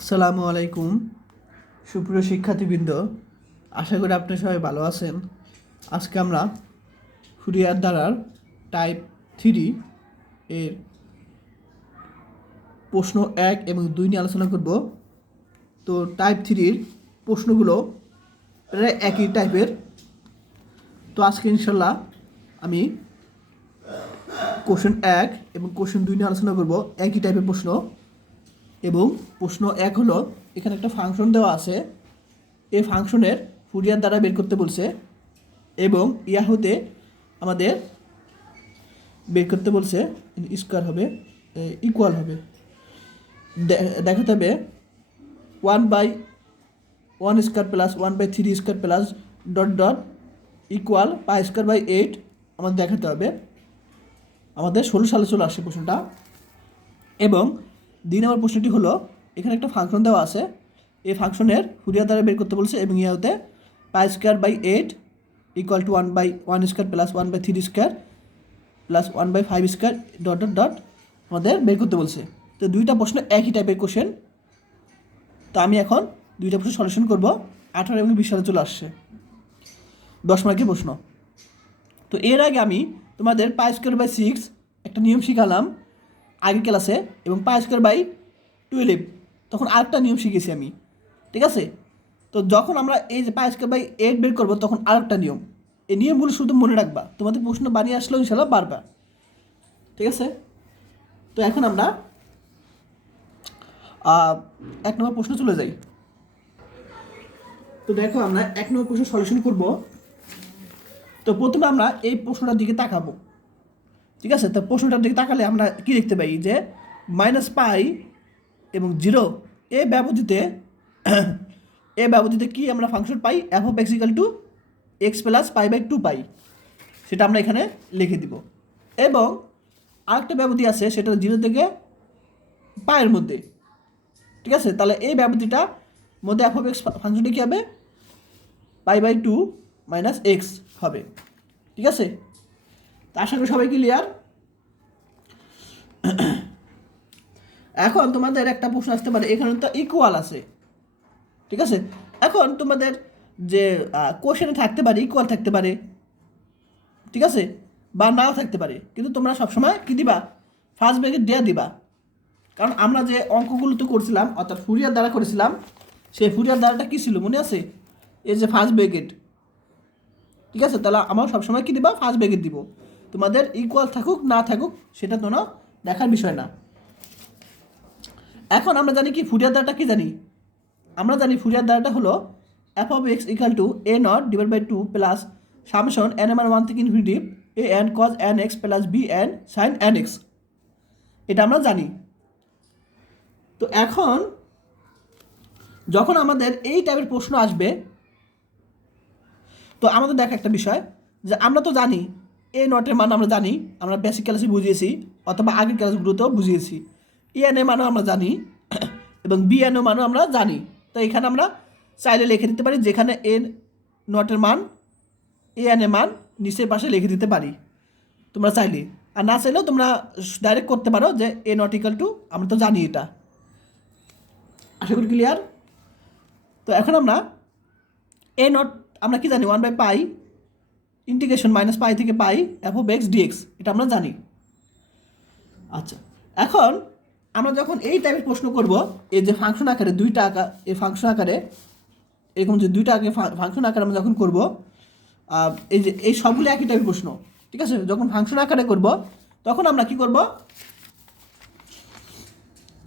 আসসালামু আলাইকুম সুপ্রিয় শিক্ষার্থীবৃন্দ, আশা করি আপনি সবাই ভালো আছেন। আজকে আমরা ফুরিয়ার ধারার টাইপ 3 এর প্রশ্ন 1 এবং 2 নিয়ে আলোচনা করব। তো টাইপ 3-র প্রশ্নগুলো প্রায় একই টাইপের। তো আজকে ইনশাল্লাহ আমি কোশ্চেন 1 এবং কোশ্চেন 2 নিয়ে আলোচনা করব। একই টাইপের প্রশ্ন। এবং প্রশ্ন 1 হলো, এখানে একটা ফাংশন দেওয়া আছে, এই ফাংশনের ফুরিয়ার দ্বারা বের করতে বলছে এবং ইয়া হতে আমাদের বের করতে বলছে স্কোয়ার হবে ইকুয়াল হবে, দেখাতে হবে 1/1² plus 1/3² plus dot dot equal π²/8 আমাদের দেখাতে হবে। আমাদের 16 সালে চলে আসছে প্রশ্নটা। এবং 2 নম্বর প্রশ্নটি হলো, এখানে একটা ফাংশন দেওয়া আছে, এই ফাংশনের ফুরিয়ার দ্বারা বের করতে বলছে এবং ইয়া হতে π²/8 equal to 1/1² plus 1/3² plus 1/5² dot dot dot আমাদের বের করতে বলছে। তো দুইটা প্রশ্ন একই টাইপের কোশ্চেন। তো আমি এখন দুইটা প্রশ্ন সলিউশন করব। 18 এবং 20 সালে চলে আসছে 10 মার্কের প্রশ্ন। তো এর আগে আমি তোমাদের π²/6 একটা নিয়ম শিখালাম আগের ক্লাসে, এবং π²/12 তখন আরেকটা নিয়ম শিখেছি আমি, ঠিক আছে? তো যখন আমরা এই যে π²/8 বের করবো তখন আরেকটা নিয়ম। এই নিয়মগুলো শুধু মনে রাখবা, তোমাদের প্রশ্ন বানিয়ে আসলেও ইনশাল্লাহ পারবা, ঠিক আছে? তো এখন আমরা 1 নম্বর প্রশ্ন চলে যাই। তো দেখো, আমরা 1 নম্বর প্রশ্ন সলিউশন করব। তো প্রথমে আমরা এই প্রশ্নটার দিকে তাকাবো, ঠিক আছে? তো প্রশ্নটার দিকে তাকালে আমরা কি দেখতে পাই যে -π এবং 0 এ ব্যবধিতে কি আমরা ফাংশন পাই, f(x) = x প্লাস π/2 পাই। সেটা আমরা এখানে লিখে দিব। এবং আরেকটা ব্যবধি আছে, সেটা 0 থেকে পায়ের মধ্যে, ঠিক আছে? তাহলে এই ব্যবধিটার মধ্যে f(x) ফাংশনটি কী হবে, π/2 - x হবে, ঠিক আছে? তা আশা করি সবাই ক্লিয়ার। এখন তোমাদের একটা প্রশ্ন আসতে পারে, এখানে তো ইকুয়াল আছে, ঠিক আছে? এখন তোমাদের যে কোশ্চেনে থাকতে পারে, ইকুয়াল থাকতে পারে, ঠিক আছে, বা নাও থাকতে পারে, কিন্তু তোমরা সবসময় কী দিবা, ফার্স্ট ব্র্যাকেট দেওয়া দিবা। কারণ আমরা যে অঙ্কগুলো তো করছিলাম, অর্থাৎ ফুরিয়ার দ্বারা করেছিলাম, সেই ফুরিয়ার দ্বারাটা কী ছিল মনে আছে? এই যে ফার্স্ট ব্র্যাকেট, ঠিক আছে? তাহলে আমার সবসময় কী দিবা, ফার্স্ট ব্র্যাকেট দিব। তোমাদের ইকুয়াল থাকুক না থাকুক সেটা তো না, দেখার বিষয় না। এখন আমরা জানি কি ফুরিয়ার দ্বারাটা কি জানি, আমরা জানি ফুরিয়ার দ্বারাটা হলো f(x) = a0/2 plus summation n(1) থেকে infinity an cos nx plus bn sin nx। এটা আমরা জানি। তো এখন যখন আমাদের এই টাইপের প্রশ্ন আসবে, তো আমাদের দেখা একটা বিষয় যে আমরা তো জানি a0-এর মান আমরা জানি, আমরা বেসিক ক্লাসে বুঝিয়েছি অথবা আগের ক্লাসগুলোতেও বুঝিয়েছি। an-এর মানও আমরা জানি এবং bn-এর মানও আমরা জানি। তো এখানে আমরা চাইলে লিখে দিতে পারি, যেখানে a0-এর মান an-এর মান নিচের পাশে লিখে দিতে পারি তোমরা চাইলে, আর না চাইলেও তোমরা ডাইরেক্ট করতে পারো যে a0 = আমরা তো জানি এটা। আশা করি ক্লিয়ার। তো এখন আমরা a0 আমরা কি জানি, 1/π ইন্টিগ্রেশন -π থেকে π f(x) dx, এটা আমরা জানি। আচ্ছা, এখন আমরা যখন এই টাইপের প্রশ্ন করব, এই যে ফাংশন আকারে দুইটা আকার, এই ফাংশন আকারে এরকম যে দুইটা আগে ফাংশন আকারে আমরা যখন করব, এই যে এই সবগুলো একই টাইপের প্রশ্ন, ঠিক আছে? যখন ফাংশন আকারে করব তখন আমরা কি করব,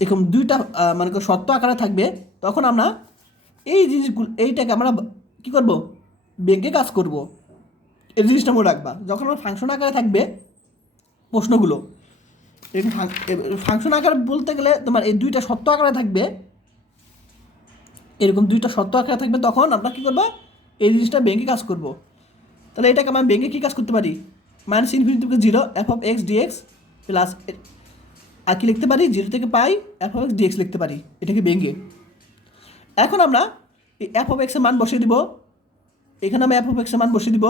এরকম দুইটা মানে সত্য আকারে থাকবে, তখন আমরা এই জিনিসগুলো এইটাকে আমরা কি করব, ব্যাংকে কাজ করব। এই জিনিসটা মনে রাখবা, যখন আমরা ফাংশন আকারে থাকবে প্রশ্নগুলো, এরকম ফাংশন আকারে বলতে গেলে তোমার এই দুইটা সত্য আকারে থাকবে, এরকম দুইটা সত্য আকারে থাকবে, তখন আমরা কী করবো, এই জিনিসটা ব্যাংকে কাজ করব। তাহলে এটাকে আমরা ব্যাংকে কী কাজ করতে পারি, -∞ থেকে 0 f(x) dx প্লাস আর কি লিখতে পারি, 0 থেকে π f(x) dx লিখতে পারি, এটাকে ব্যাংকে। এখন আমরা এই f(x) এর মান বসিয়ে দিব, এখানে আমরা f(x) এর মান বসিয়ে দিব।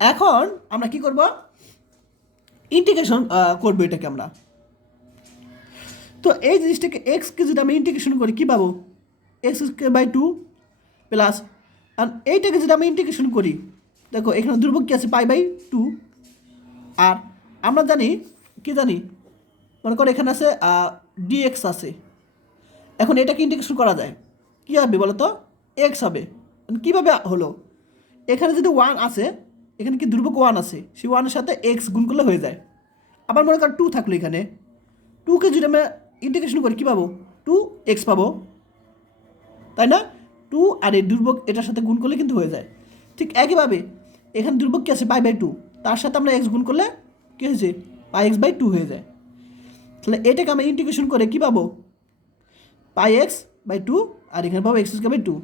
এখন আমরা কি করব, ইন্টিগ্রেশন করব এটাকে আমরা। তো এই জিনিসটাকে এক্সকে যদি আমি ইন্টিগ্রেশন করি কী পাবো, x²/2 প্লাস, আর এইটাকে যদি আমি ইন্টিগ্রেশন করি, দেখো এখানে ধ্রুবক কী আছে, π/2, আর আমরা জানি কি জানি, মনে করো এখানে আছে dx আছে। এখন এটাকে ইন্টিগ্রেশন করা যায়, কী হবে বলো তো, x হবে। কীভাবে হলো, এখানে যদি 1 আছে, এখানে কি ধ্রুবক 1 আছে, সেই 1-এর সাথে x গুণ করলে হয়ে যায়। আবার মনে করো 2 থাকলো, এখানে 2কে যদি আমরা ইন্টিগ্রেশন করি কী পাবো, 2x পাবো, তাই না? 2 আর এই ধ্রুবক এটার সাথে গুণ করলে কিন্তু হয়ে যায়। ঠিক একইভাবে এখানে ধ্রুবক কী আছে, π/2, তার সাথে আমরা x গুণ করলে কী হয়েছে, πx/2 হয়ে যায়। তাহলে এটাকে আমরা ইন্টিগ্রেশন করে কী পাবো, πx/2, আর এখানে পাবো x²/2।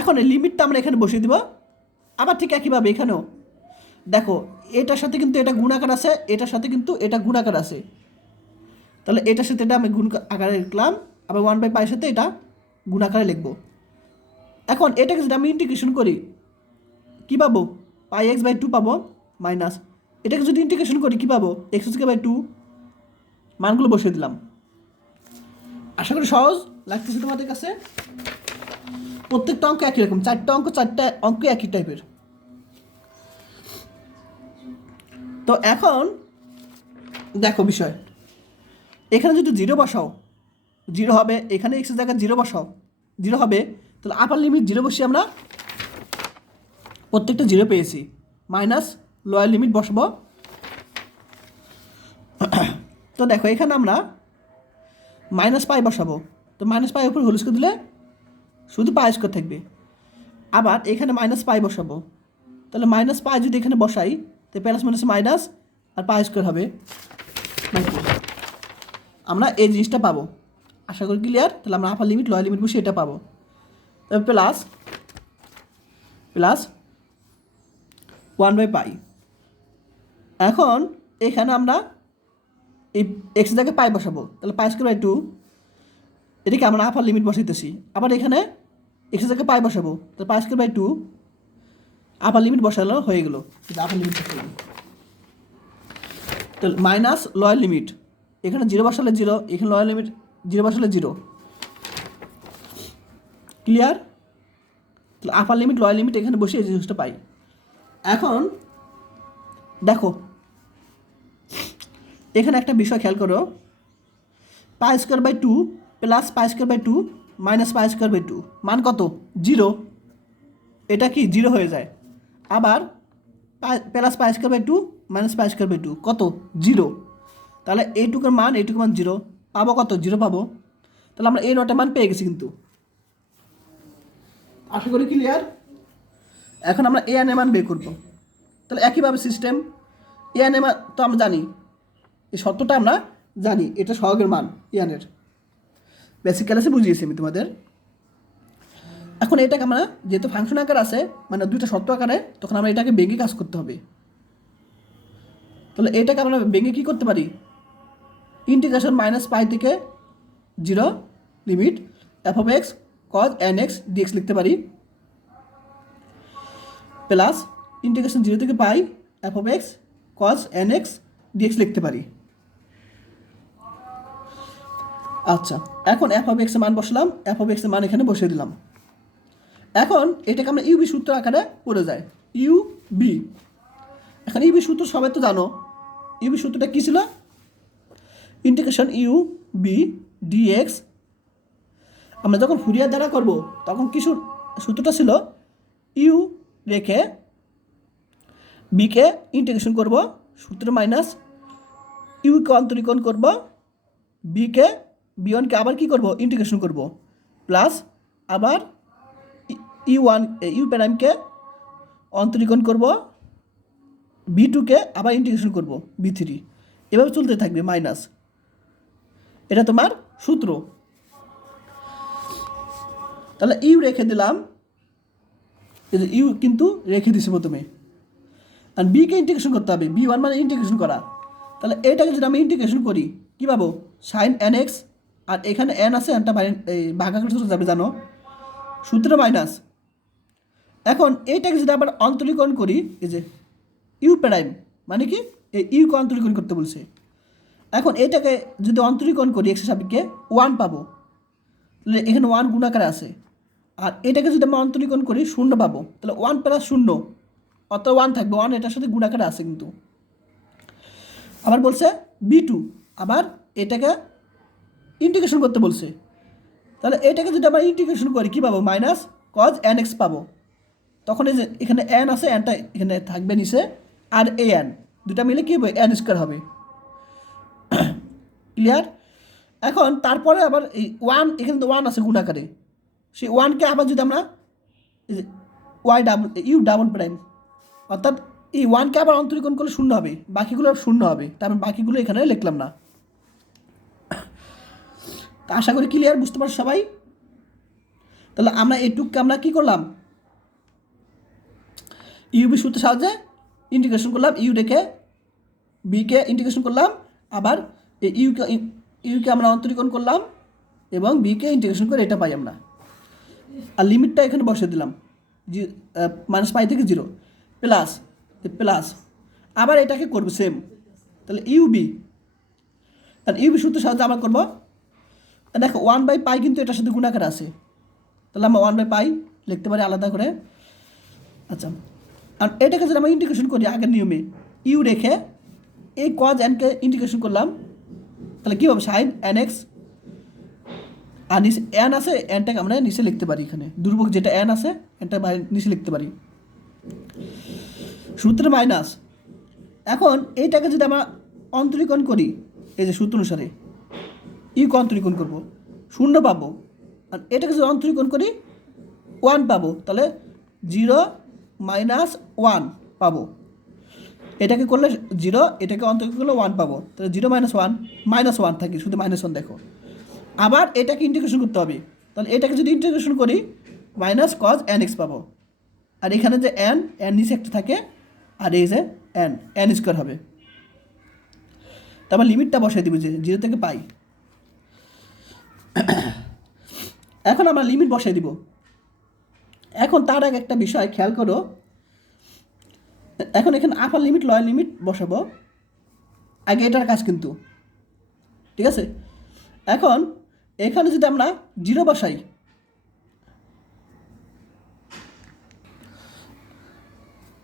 এখন এই লিমিটটা আমরা এখানে বসিয়ে দিব। আবার ঠিক একইভাবে এখানেও দেখো, এটার সাথে কিন্তু এটা গুণাকার আছে, এটার সাথে কিন্তু এটা গুণাকার আছে, তাহলে এটার সাথে এটা আমি গুণ আকারে লিখলাম, আবার 1/π সাথে এটা গুণ আকারে লিখবো। এখন এটাকে যদি আমি ইন্টিগ্রেশন করি কী পাবো, πx/2 পাবো, মাইনাস এটাকে যদি ইন্টিগ্রেশন করি কী পাবো, x²/2, মানগুলো বসিয়ে দিলাম। আশা করি সহজ লাগতেছে তোমাদের কাছে। প্রত্যেকটা অঙ্ক একই রকম, 4টা অঙ্ক একই টাইপের। তো এখন দেখো বিষয়, এখানে যদি 0 বসাও 0 হবে, এখানে x এর জায়গায় 0 বসাও 0 হবে, তাহলে আপার লিমিট 0 বসিয়ে আমরা প্রত্যেকটা 0 পেয়েছি, মাইনাস লোয়ার লিমিট বসাবো। তো দেখো এখানে আমরা -π বসাবো, তো -π উপর হোল স্কয়ার দিলে শুধু π² থাকবে। আবার এখানে -π বসাবো, তাহলে -π যদি এখানে বসাই, তো প্লাস মাইনাস মাইনাস আর π² হবে। আমরা এই জিনিসটা পাবো, আশা করি ক্লিয়ার। তাহলে আমরা আপার লিমিট লোয়ার লিমিট বসে এটা পাবো, তবে প্লাস 1/π। এখন এখানে আমরা এই x জায়গায় পাই বসাবো, তাহলে π²/2, এটাকে আমরা আপার লিমিট বসাইতেছি। আবার এখানে x জায়গায় পাই বসাবো, তাহলে π²/2, আপার লিমিট বসালো হয়ে গেলো, আপার লিমিট বসাবো। তাহলে মাইনাস লোয়ার লিমিট, এখানে 0 বসালে 0, এখানে লোয়ার লিমিট 0 বসালে 0, ক্লিয়ার। তাহলে আপার লিমিট লোয়ার লিমিট এখানে বসে এই জিনিসটা পাই। এখন দেখো এখানে একটা বিষয় খেয়াল করো, π²/2 প্লাস π²/2 মাইনাস π²/2 মান কত, 0, এটা কি 0 হয়ে যায়। আবার প্লাস π²/2 মাইনাস π²/2 কত, 0, তাহলে এইটুকুর মান 0 পাবো, কত, 0 পাবো। তাহলে আমরা এই 9টা মান পেয়ে গেছি কিন্তু, আশা করি ক্লিয়ার। এখন আমরা an এর মান বের করবো। তাহলে একইভাবে সিস্টেম, an এর মান তো আমরা জানি, এই সত্যটা আমরা জানি, এটা সহগের মান an এর, বেসিক ক্লাসে বুঝিয়েছি আমি তোমাদের। এখন এটাকে আমরা যেহেতু ফাংশন আকার আছে, মানে দুইটা শর্ত আকারে, তখন আমরা এটাকে ভেঙে কাজ করতে হবে। তাহলে এটাকে আমরা ভেঙে কী করতে পারি, ইন্টিগ্রেশন -π থেকে 0 লিমিট f(x cos nx dx) লিখতে পারি, প্লাস ইন্টিগ্রেশন 0 থেকে π f(x cos nx dx) লিখতে পারি। আচ্ছা, এখন f(x) এর মান বসলাম, f(x) এর মান এখানে বসিয়ে দিলাম। এখন এটাকে আমরা ইউবি সূত্র আকারে পড়ে যায়, ইউবি। এখন ইউবি সূত্র সবাই তো জানো, ইউবি সূত্রটা কী ছিল, ইন্টিগ্রেশন ইউ বি ডিএক্স। আমরা যখন ফুরিয়ার দ্বারা করব তখন কি সূত্রটা ছিল, ইউ রেখে বিকে ইন্টিগ্রেশন করব, সূত্র মাইনাস ইউকে অন্তরীকরণ করব, বিকে বি1কে আবার কি করব, ইন্টিগ্রেশন করব, প্লাস আবার ইউ প্রাইমকে অন্তরীকরণ করব, বি2কে আবার ইন্টিগ্রেশন করব, বি3, এভাবে চলতে থাকবে মাইনাস। এটা তোমার সূত্র। তাহলে ইউ রেখে দিলাম, ইউ কিন্তু রেখে দিছি প্রথমে, আর বিকে ইন্টিগ্রেশন করতে হবে, বি1 মানে ইন্টিগ্রেশন করা। তাহলে এটাকে যদি আমি ইন্টিগ্রেশন করি কী পাবো, sin nx, আর এখানে n আছে, nটা ভাগাকার সূত্র যাবে জানো, সূত্র মাইনাস। এখন এইটাকে যদি আবার অন্তরীকরণ করি, এই যে ইউ প্রাইম মানে কি, এই ইউকে অন্তরীকরণ করতে বলছে, এখন এটাকে যদি অন্তরীকরণ করি এক্সের সাপেক্ষে 1 পাবো, তাহলে এখানে 1 গুণাকারে আছে। আর এটাকে যদি আমরা অন্তরীকরণ করি 0 পাবো, তাহলে 1 প্লাস 0 অত 1 থাকবে, 1 এটার সাথে গুণাকারে আছে কিন্তু। আবার বলছে b2, আবার এটাকে ইন্টিগ্রেশন করতে বলছে, তাহলে এটাকে যদি আমরা ইন্টিগ্রেশন করি কী পাবো, মাইনাস কজ nx পাবো। তখন এই যে এখানে n আছে, nটা এখানে থাকবে নিচে, আর এ n দুটা মিলে কী হবে, n স্কোয়ার হবে। ক্লিয়ার? এখন তারপরে আবার এই 1, এখানে তো 1 আছে গুণাকারে, সেই 1কে আবার যদি আমরা ইউ ডাবল প্রাইম, অর্থাৎ এই 1কে আবার অন্তরীকরণ করলে 0 হবে, বাকিগুলো 0 হবে, তারপর বাকিগুলো এখানে লিখলাম না। তা আশা করি ক্লিয়ার, বুঝতে পারছো সবাই? তাহলে আমরা এইটুককে আমরা কী করলাম, ইউবি সূত্রের সাহায্যে ইন্টিগ্রেশন করলাম, ইউ রেখে বিকে ইন্টিগ্রেশন করলাম, আবার এই ইউকে আমরা অন্তরীকরণ করলাম এবং বিকে ইন্টিগ্রেশন করে এটা পাই আমরা। আর লিমিটটা এখানে বসিয়ে দিলাম, -π থেকে 0 প্লাস আবার এটাকে করবো সেম, তাহলে ইউবি, আর ইউবি সূত্রের সাহায্যে আমরা করবো, দেখো 1/π কিন্তু এটার সাথে গুণাকার আছে, তাহলে আমরা 1/π লিখতে পারি আলাদা করে। আচ্ছা, আর এটাকে যদি আমরা ইন্টিগ্রেশন করি আগের নিয়মে, ইউ রেখে এই কজ এনকে ইন্টিগ্রেশন করলাম, তাহলে কী হবে, সাইন nx, আর নিচে n আছে, nটাকে আমরা নিচে লিখতে পারি, এখানে দুর্ভোগ যেটা n আছে এটা নিচে লিখতে পারি, সূত্রে মাইনাস। এখন এইটাকে যদি আমরা অন্তরীকরণ করি, এই যে সূত্র অনুসারে ইউকে অন্তরীকরণ করবো 0 পাবো, আর এটাকে যদি অন্তরীকরণ করি 1 পাবো, তাহলে 0 - 1 পাবো। এটাকে করলে 0, এটাকে অন্তরীকরণ করলে 1 পাবো, তাহলে 0 - 1 থাকে, শুধু -1 দেখো। আবার এটাকে ইন্টিগ্রেশন করতে হবে, তাহলে এটাকে যদি ইন্টিগ্রেশন করি মাইনাস কজ nx পাবো, আর এখানে যে n নিচে একটা থাকে, আর এই যে n স্কোয়ার হবে। তারপর লিমিটটা বসাই দিব যে 0 থেকে পাই। এখন আমরা লিমিট বসাই দিব। এখন তার আগে একটা বিষয় খেয়াল করো, এখন এখানে আপার লিমিট লোয়ার লিমিট বসাবো, আগে এটার কাজ কিন্তু, ঠিক আছে? এখন এখানে যদি আমরা 0 বসাই,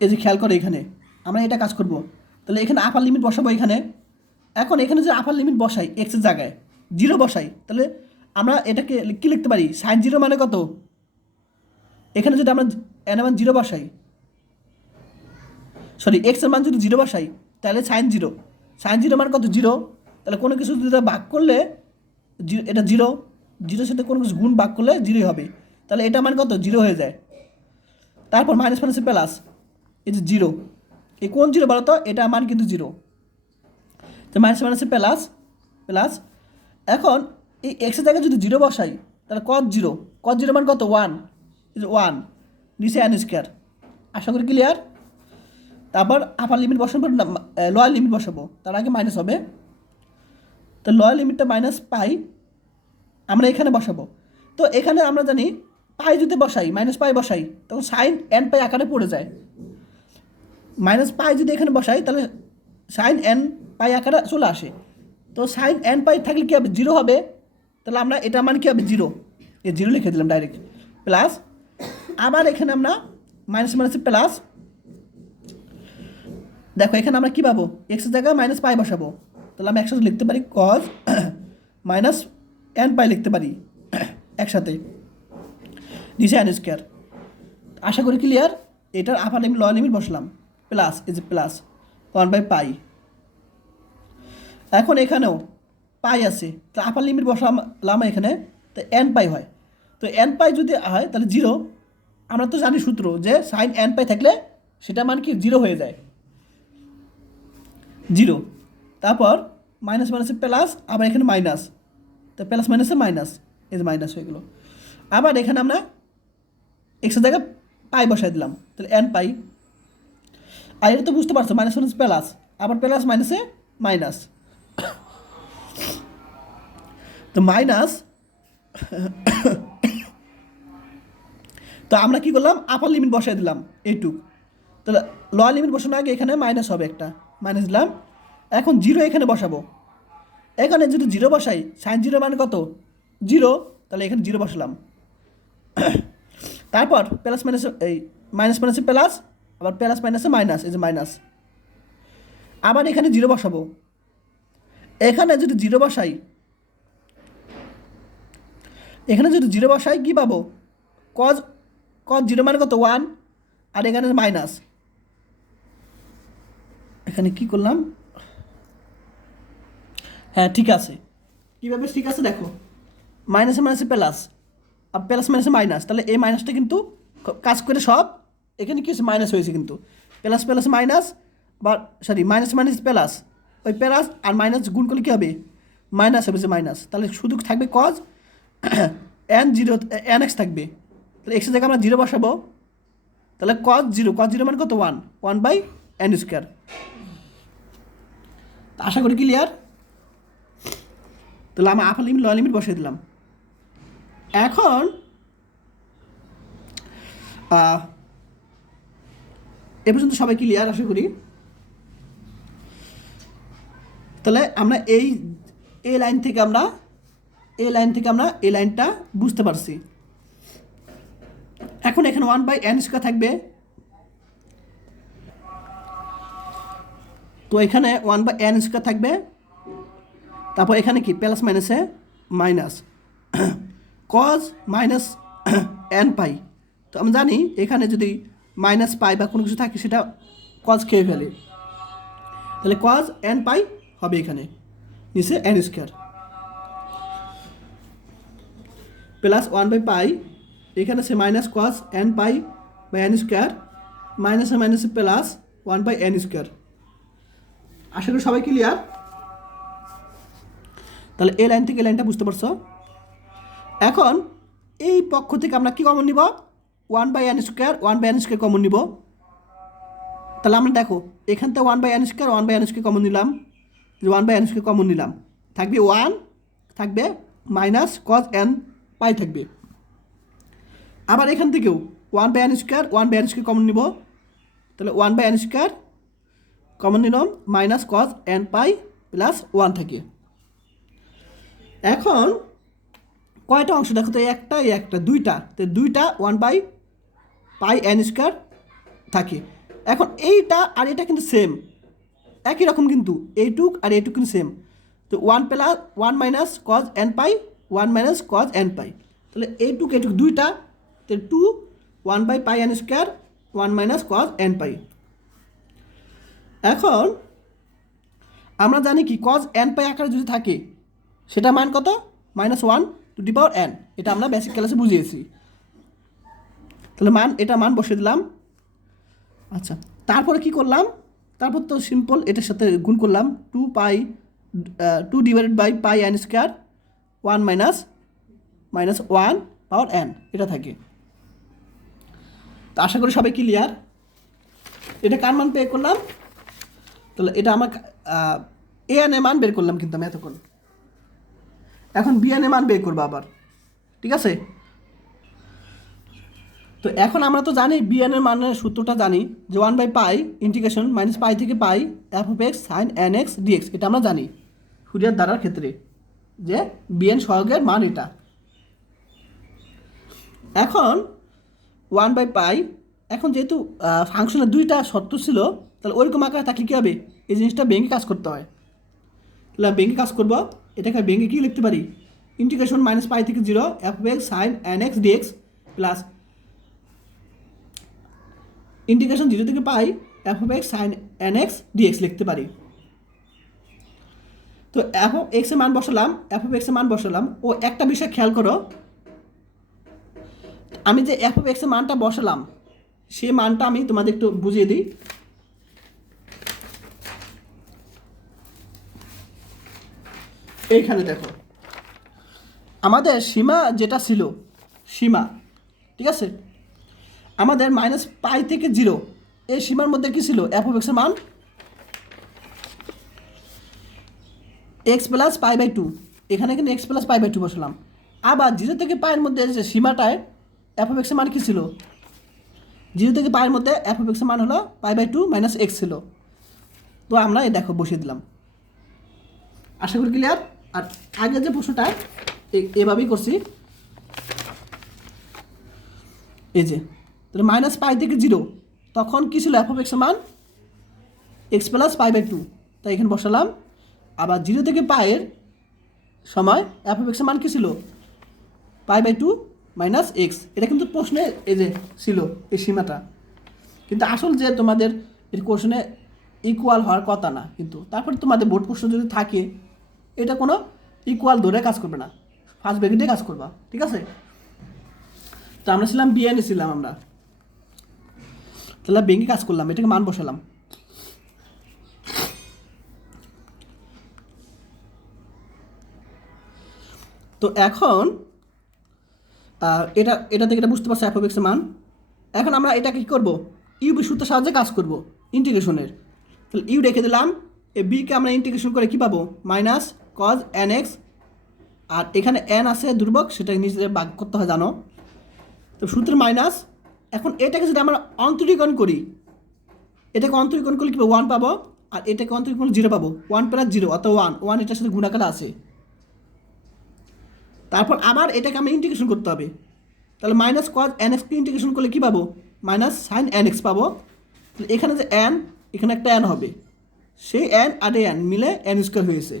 এই যে খেয়াল করে এখানে আমরা এটা কাজ করব, তাহলে এখানে আপার লিমিট বসাবো এখানে। এখন এখানে যদি আপার লিমিট বসাই এক্সের জায়গায় 0 বসাই, তাহলে আমরা এটাকে কী লিখতে পারি, সাইন 0 মানে কত, এখানে যদি আমরা n এর মান 0 বসাই, সরি এক্সের মান যদি 0 বসাই, তাহলে সাইন 0 মান কত, 0, তাহলে কোনো কিছু যদি ভাগ করলে এটা 0 সাথে কোনো কিছু গুণ ভাগ করলে 0 হবে, তাহলে এটা মান কত, 0 হয়ে যায়। তারপর মাইনাস প্লাস, এই যে 0, এই কোন 0 বলো তো, এটা মান কিন্তু 0, তো মাইনাস প্লাস। এখন এই এক্সের জায়গায় যদি 0 বসাই, তাহলে কজ 0 মান কত, 1, নিচে n স্কোয়ার। আশা করি ক্লিয়ার। তারপর আপার লিমিট বসাবো, লোয়ার লিমিট বসাবো, তার আগে মাইনাস হবে, তো লোয়ার লিমিটটা -π আমরা এখানে বসাবো। তো এখানে আমরা জানি পাই যদি বসাই, -π বসাই, তখন সাইন nπ আকারে পড়ে যায়। -π যদি এখানে বসাই, তাহলে সাইন nπ আকারে চলে আসে, তো সাইন nπ থাকলে কী হবে, 0 হবে, তাহলে আমরা এটা মান কী হবে, 0, এই 0 লিখে দিলাম ডাইরেক্ট, প্লাস আবার এখানে আমরা মাইনাস প্লাস। দেখো এখানে আমরা কী পাবো, এক্সের জায়গায় -π বসাবো, তাহলে আমি একসাথে লিখতে পারি কজ -nπ লিখতে পারি একসাথে, নিচে n স্কোয়ার। আশা করি ক্লিয়ার। এটার আপার লিমিট লোয়ার লিমিট বসলাম, প্লাস, এই যে প্লাস 1/π। এখন এখানেও পাই আছে, তো আপার লিমিট বসালাম এখানে, তো nπ হয়, তো nπ যদি হয় তাহলে 0, আমরা তো জানি সূত্র যে সাইন nπ থাকলে সেটা মান কি 0 হয়ে যায়, 0। তারপর মাইনাস প্লাস, আবার এখানে মাইনাস, তো প্লাস মাইনাসে মাইনাস, এই যে মাইনাস হয়ে গেলো। আবার এখানে আমরা এক্সের জায়গায় পাই বসাই দিলাম, তাহলে nπ। আর এটা তো বুঝতে পারছো, মাইনাস প্লাস, আবার প্লাস মাইনাসে মাইনাস, তো মাইনাস। তো আমরা কি করলাম, আপার লিমিট বসাই দিলাম এইটুক, তাহলে লোয়ার লিমিট বসানোর আগে এখানে মাইনাস হবে একটা, মাইনাস দিলাম। এখন 0 এখানে বসাবো, এখানে যদি জিরো বসাই সাইন জিরো মানে কত জিরো, তাহলে এখানে জিরো বসালাম। তারপর প্লাস মাইনাস এই মাইনাস মাইনাসে প্লাস, আবার প্লাস মাইনাসে মাইনাস, এই যে মাইনাস, আবার এখানে জিরো বসাবো। এখানে যদি জিরো বসাই, এখানে যদি জিরো বসাই কী পাবো, কজ কজ জিরো মানে কত 1, আর এখানে মাইনাস। এখানে কি করলাম, হ্যাঁ ঠিক আছে, কীভাবে ঠিক আছে দেখো, মাইনাসে মাইনাসে প্লাস, আর প্লাস মাইনাসে মাইনাস, তাহলে এই মাইনাসটা কিন্তু কাজ করে সব এখানে কি হচ্ছে মাইনাস হয়েছে, কিন্তু প্লাস প্লাস মাইনাস, বা সরি মাইনাস মাইনাস প্লাস, ওই প্লাস আর মাইনাস গুণ করলে কী হবে মাইনাস হবে, যে মাইনাস, তাহলে শুধু থাকবে cos n zero n x থাকবে, তাহলে এক্সের জায়গায় আমরা জিরো বসাবো, তাহলে কজ জিরো মানে কত 1/n²। আশা করি ক্লিয়ার। তাহলে আমরা আপার লিমিট লোয়ার লিমিট বসিয়ে দিলাম। এখন এ পর্যন্ত সবাই ক্লিয়ার আশা করি। তাহলে আমরা এই লাইন থেকে আমরা এই লাইনটা বুঝতে পারছি। এখন এখানে 1/n² থাকবে, তো এখানে 1/n² থাকবে, তারপর এখানে কি প্লাস মাইনাসে মাইনাস, কজ মাইনাস এন পাই, তো আমরা জানি এখানে যদি মাইনাস পাই বা কোনো কিছু থাকে সেটা কজ খেয়ে ফেলে, তাহলে কজ এন পাই হবে এখানে নিচে n² প্লাস 1/পাই, এখানে সে minus cos n pi by n², মাইনাসে মাইনাসে প্লাস 1/n²। আশা করি সবাই ক্লিয়ার। তাহলে এই লাইন থেকে এই লাইনটা বুঝতে পারছো। এখন এই পক্ষ থেকে আমরা কি কমন নিব, 1/n² কমন নিব। তাহলে আমরা দেখো এখান থেকে 1/n² কমন নিলাম, 1/n² কমন নিলাম, থাকবে 1, থাকবে মাইনাস কজ এন পাই থাকবে। আবার এখান থেকেও 1/n² কমন নিব, তাহলে 1/n² কমন নিলাম, মাইনাস কজ এন পাই প্লাস 1 থাকে। এখন কয়টা অংশ দেখো তো, একটা দুইটা, তো দুইটা 1/πn² থাকে। এখন এইটা আর এটা কিন্তু সেম, একই রকম, কিন্তু এইটুক আর এইটুক কিন্তু সেম, তো 1 মাইনাস কজ এন পাই, 1 মাইনাস কজ এন পাই, তাহলে এইটুক দুইটা, তো 2 1/πn², 1 মাইনাস কজ এন পাই। এখন আমরা জানি কি কজ এন পাই আকারে যদি থাকে সেটা মান কত, -1/n, এটা আমরা বেসিক ক্লাসে বুঝিয়েছি। তাহলে এটা মান বসিয়ে দিলাম। আচ্ছা, তারপরে কি করলাম, তারপর তো সিম্পল এটার সাথে গুণ করলাম, 2/πn², 1 মাইনাস -1/n, এটা থাকে। তো আশা করি সবাই ক্লিয়ার। এটা কার মান বের করলাম, তাহলে এটা আমার an এর মান বের করলাম কিন্তু আমি এতক্ষণ। এখন bn এর মান বের করবো আবার, ঠিক আছে। তো এখন আমরা তো জানি bn এর মানের সূত্রটা জানি, যে 1/π ইন্টিগ্রেশন -π থেকে π f(x sin nx dx), এটা আমরা জানি ফুরিয়ার ধারার ক্ষেত্রে, যে bn সহগের মান এটা। এখন 1/π, এখন যেহেতু ফাংশনের দুইটা শর্ত ছিল, তাহলে ওইরকম আকারে থাকলে কী হবে, এই জিনিসটা ভেঙে কাজ করতে হয়। তাহলে ভেঙে কাজ করবো, এটাকে ভেঙে কী লিখতে পারি, ইন্টিগ্রেশন -π থেকে 0 f(x sin nx dx) প্লাস ইন্টিগ্রেশন 0 থেকে π f(x sin nx dx) লিখতে পারি। তো f(x) এর মান বসালাম, f(x) এর মান বসালাম, ও একটা বিষয় খেয়াল করো, আমি যে f(x) এর মানটা বসালাম সেই মানটা আমি তোমাদের একটু বুঝিয়ে দিই। এইখানে দেখো আমাদের সীমা যেটা ছিল, সীমা, ঠিক আছে, আমাদের -π থেকে 0 এই সীমার মধ্যে কি ছিল, f(x) এর মান x + π/2, এখানে কিন্তু x + π/2 বসালাম। আবার 0 থেকে π এর মধ্যে যে সীমাটায় f(x) এর মান কি ছিল, 0 থেকে π এর মধ্যে f(x) এর মান হলো π/2 - x ছিল। তো আমরা এই দেখো বসিয়ে দিলাম। আশা করি ক্লিয়ার। আর আগে যে প্রশ্নটা এভাবেই করছি, এই যে তাহলে মাইনাস পাই থেকে 0, তখন কী ছিল এফ অফ এক্সের মান এক্স প্লাস পাই বাই 2, তাই এখানে বসালাম। আবার 0 থেকে পায়ের সময় এফ অফ এক্সের মান কী ছিল পাই বাই 2 মাইনাস এক্স। এটা কিন্তু প্রশ্নে এই যে ছিল এই সীমাটা, কিন্তু আসল যে তোমাদের এই কোশ্চেনে ইকুয়াল হওয়ার কথা না, কিন্তু তারপরে তোমাদের বোর্ড প্রশ্ন যদি থাকে এটা কোনো ইকুয়াল ধরে কাজ করবে না, ফার্স্ট ব্র্যাকেটে কাজ করবা, ঠিক আছে। তো আমরা ছিলাম বিএনএ ছিলাম আমরা, তাহলে ব্যাঙ্কে কাজ করলাম, এটাকে মান বসালাম। তো এখন এটা থেকে এটা বুঝতে পারছো এফ অফ এক্সের মান। এখন আমরা এটাকে কী করবো, ইউবি সূত্রের সাহায্যে কাজ করব ইন্টিগ্রেশনের। তাহলে ইউ রেখে দিলাম, এই বিকে আমরা ইন্টিগ্রেশন করে কী পাবো মাইনাস কজ এন এক্স, আর এখানে এন আছে দুর্বক, সেটা নিজে ভাগ করতে হয় জানো। তো সূত্রের মাইনাস, এখন এটাকে যদি আমরা অন্তরীকরণ করি, এটাকে অন্তরীকরণ করলে কী পাবো 1 পাবো, আর এটাকে অন্তরীকরণ করলে 0 পাবো, 1 প্লাস 0 অর্থাৎ 1 এটার সাথে গুণাকার আছে। তারপর আবার এটাকে আমরা ইন্টিগ্রেশন করতে হবে, তাহলে মাইনাস কজ এন এক্সকে ইন্টিগ্রেশন করলে কী পাবো মাইনাস সাইন এন এক্স পাবো। তাহলে এখানে যে এন, এখানে একটা এন হবে, সেই এন আর এন মিলে এন স্কোয়ার হয়েছে।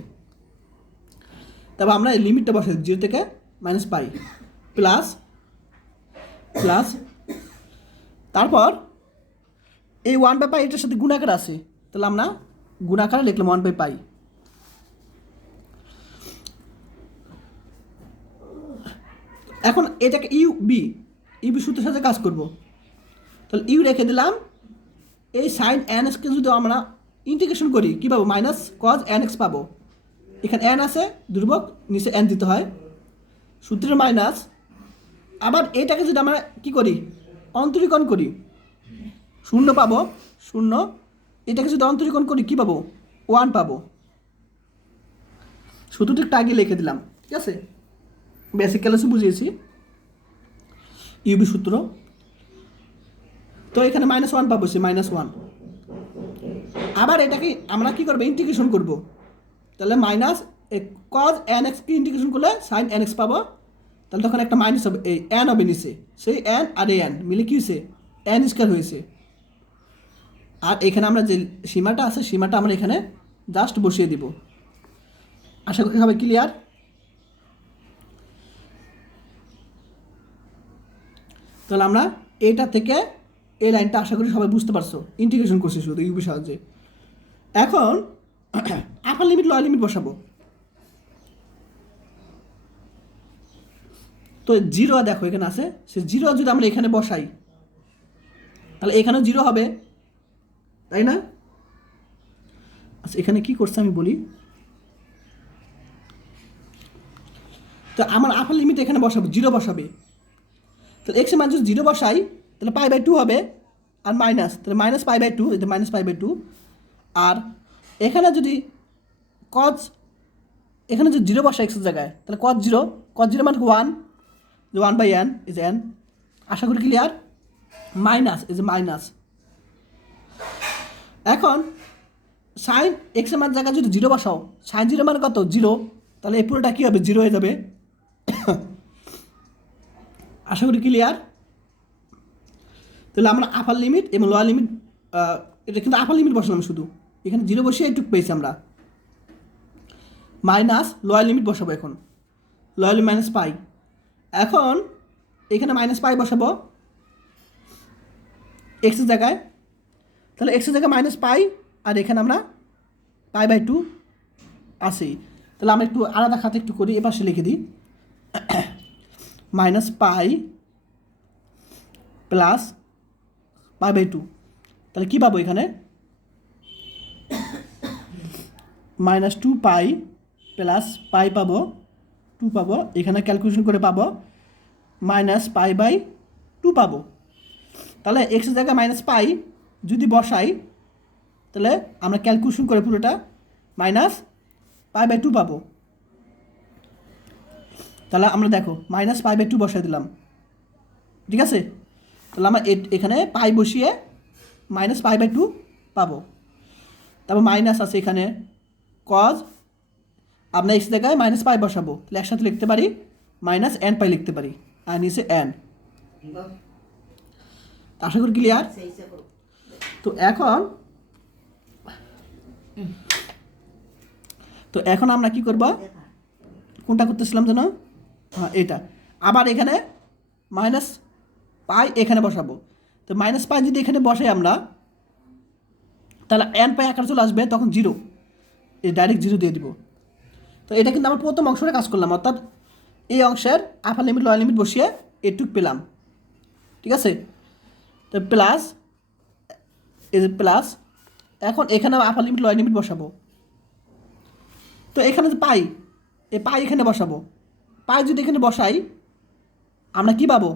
তারপর আমরা এই লিমিটটা বসাই 0 থেকে মাইনাস পাই প্লাস প্লাস, তারপর এই 1 বাই পাই এটার সাথে গুণাকার আছে, তাহলে আমরা গুণাকার লিখলাম 1 বাই পাই। এখন এটাকে ইউবি সূত্রের সাথে কাজ করব, তাহলে ইউ রেখে দিলাম। এই সাইন এন এক্সকে যদি আমরা ইন্টিগ্রেশন করি কী পাবো মাইনাস কজ এন এক্স পাবো, এখানে এন আছে দুর্বক, নিচে এন দিতে হয়, সূত্রের মাইনাস। আবার এটাকে যদি আমরা কী করি অন্তরীকরণ করি 0 পাবো, 0, এটাকে যদি অন্তরীকরণ করি কী পাবো 1 পাবো। সূত্রটি একটু আগে লিখে দিলাম, ঠিক আছে, বেসিক ক্লাসে বুঝিয়েছি ইউবি সূত্র। তো এখানে -1 পাবো, সে -1। আবার এটাকে আমরা কী করবো ইন্টিগ্রেশন করব, তাহলে মাইনাস কজ এন এক্সকে ইন্টিগ্রেশন করলে সাইন এন এক্স পাবো, তাহলে তখন একটা মাইনাস হবে, এই এন হবে নিচে, সেই এন আর এন মিলে কী হয়েছে এন স্কোয়ার হয়েছে। আর এখানে আমরা যে সীমাটা আছে সীমাটা আমরা এখানে জাস্ট বসিয়ে দিব। আশা করি সবাই ক্লিয়ার। তাহলে আমরা এইটা থেকে এই লাইনটা আশা করি সবাই বুঝতে পারছো, ইন্টিগ্রেশন করছি শুধু ইউবির সাহায্যে। এখন আপার লিমিট লোয়ার লিমিট বসাবো। তো 0 দেখো এখানে আছে, সে 0 যদি আমরা এখানে বসাই তাহলে এখানেও 0 হবে, তাই না? আচ্ছা এখানে কি করছে আমি বলি, তো আমার আপার লিমিট এখানে বসাবো 0 বসাবে, তাহলে এক্সের মান যদি 0 বসাই তাহলে পাই বাই 2 হবে, আর মাইনাস, তাহলে মাইনাস পাই বাই 2, এটা মাইনাস পাই বাই 2। আর এখানে যদি কজ, এখানে যদি 0 বসাই এক্সের জায়গায় তাহলে কজ 0 মানে 1, যে 1 বাই এন ইজ এন। আশা করি clear. Minus is a minus. এখন সাইন এক্সের মান জায়গায় যদি 0 বসাও, সাইন 0 মানে কত 0, তাহলে এই পুরোটা কী হবে 0 হয়ে যাবে। আশা করি ক্লিয়ার। তাহলে আমরা আপার লিমিট এবং লোয়ার লিমিট, এটা কিন্তু আপার লিমিট বসালাম শুধু, এখানে 0 বসিয়ে এইটুক পেয়েছি আমরা, মাইনাস লোয়ার লিমিট বসাবো। এখন লোয়ার লিমিট মাইনাস পাই, এখন এখানে মাইনাস পাই বসাবো এক্সের জায়গায়, তাহলে এক্সের জায়গায় মাইনাস পাই, আর এখানে আমরা পাই বাই 2 আসি। তাহলে আমরা একটু আলাদা খাতে একটু করি, এ পাশে লিখে দিই minus pi plus pi by 2, তাহলে কী পাবো এখানে -2 পাই প্লাস পাই পাবো 2 পাবো, এখানে ক্যালকুলেশন করে পাবো মাইনাস পাই বাই 2 পাবো। তাহলে এক্সের জায়গায় মাইনাস পাই যদি বসাই তাহলে আমরা ক্যালকুলেশন করে পুরোটা মাইনাস পাই বাই 2 পাবো। তাহলে আমরা দেখো মাইনাস পাই বাই 2 বসাই দিলাম, ঠিক আছে। তাহলে আমরা এখানে পাই বসিয়ে মাইনাস পাই বাই 2 পাবো। তারপর মাইনাস আছে এখানে কজ আমরা এক্স জায়গায় মাইনাস পাই বসাবো, তাহলে একসাথে লিখতে পারি মাইনাস এন পাই লিখতে পারি, আর নিচে এন। আশা করি ক্লিয়ার। তো এখন আমরা কি করব, কোনটা করতেছিলাম যেন, হ্যাঁ এটা। আবার এখানে মাইনাস পাই এখানে বসাবো, তো মাইনাস পাই যদি এখানে বসাই আমরা, তাহলে এন পাই আকার চলে আসবে, তখন জিরো, এই ডাইরেক্ট জিরো দিয়ে দিব। তো এটা কিন্তু আমরা প্রথম অংশটা কাজ করলাম, অর্থাৎ এই অংশের আপার লিমিট লোয়ার লিমিট বসিয়ে এটুক পেলাম, ঠিক আছে। তো প্লাস, এই যে প্লাস, এখন এখানে আপার লিমিট লোয়ার লিমিট বসাবো। তো এখানে যে পাই, এই পাই এখানে বসাবো, পাই যদি এখানে বসাই আমরা কি পাবো,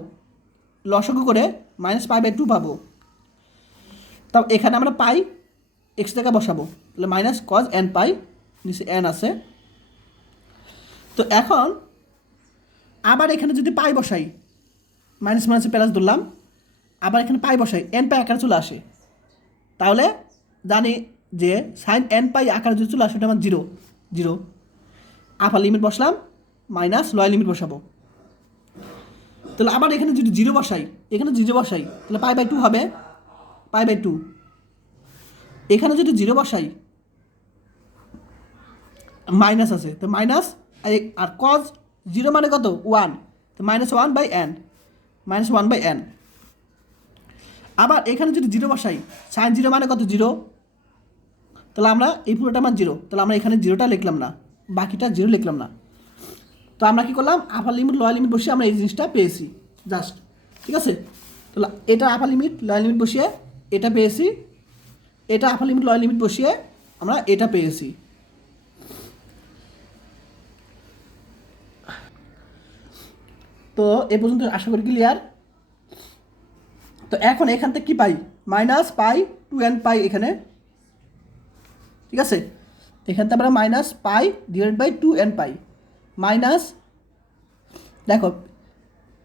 লসাগু করে -π/2 পাবো। তাও এখানে আমরা পাই এক্স জায়গায় বসাবো, তাহলে মাইনাস কজ এন পাই, নিচে এন আছে। তো এখন আবার এখানে যদি পাই বসাই, মাইনাস মাইনাসে প্লাস ধরলাম, আবার এখানে পাই বসাই, এন পাই আকারে চলে আসে, তাহলে জানি যে সাইন এন পাই আকারে যদি চলে আসে ওটা আমার জিরো, জিরো। আপার লিমিট বসলাম, মাইনাস লোয়ার লিমিট বসাবো, তাহলে আবার এখানে যদি জিরো বসাই, এখানে জিরো বসাই, তাহলে π/2 হবে, π/2। এখানে যদি জিরো বসাই, মাইনাস আছে, তো মাইনাস, আর কজ জিরো মানে কত, 1, তো -1/n, -1/n। আবার এখানে যদি জিরো বসাই, সাইন জিরো মানে কত, জিরো, তাহলে আমরা এই পুরোটা মান জিরো, তাহলে আমরা এখানে জিরোটা লিখলাম না, বাকিটা জিরো লিখলাম না। তো আমরা কী করলাম, আপার লিমিট লোয়ার লিমিট বসিয়ে আমরা এই জিনিসটা পেয়েছি জাস্ট, ঠিক আছে। তাহলে এটা আপার লিমিট লোয়ার লিমিট বসিয়ে এটা পেয়েছি, এটা আপার লিমিট লোয়ার লিমিট বসিয়ে আমরা এটা পেয়েছি। তো এ পর্যন্ত আশা করি ক্লিয়ার। তো এখন এখান থেকে কী পাই, -π/2n পাই এখানে, ঠিক আছে। এখান থেকে আমরা -π/2n পাই, মাইনাস, দেখো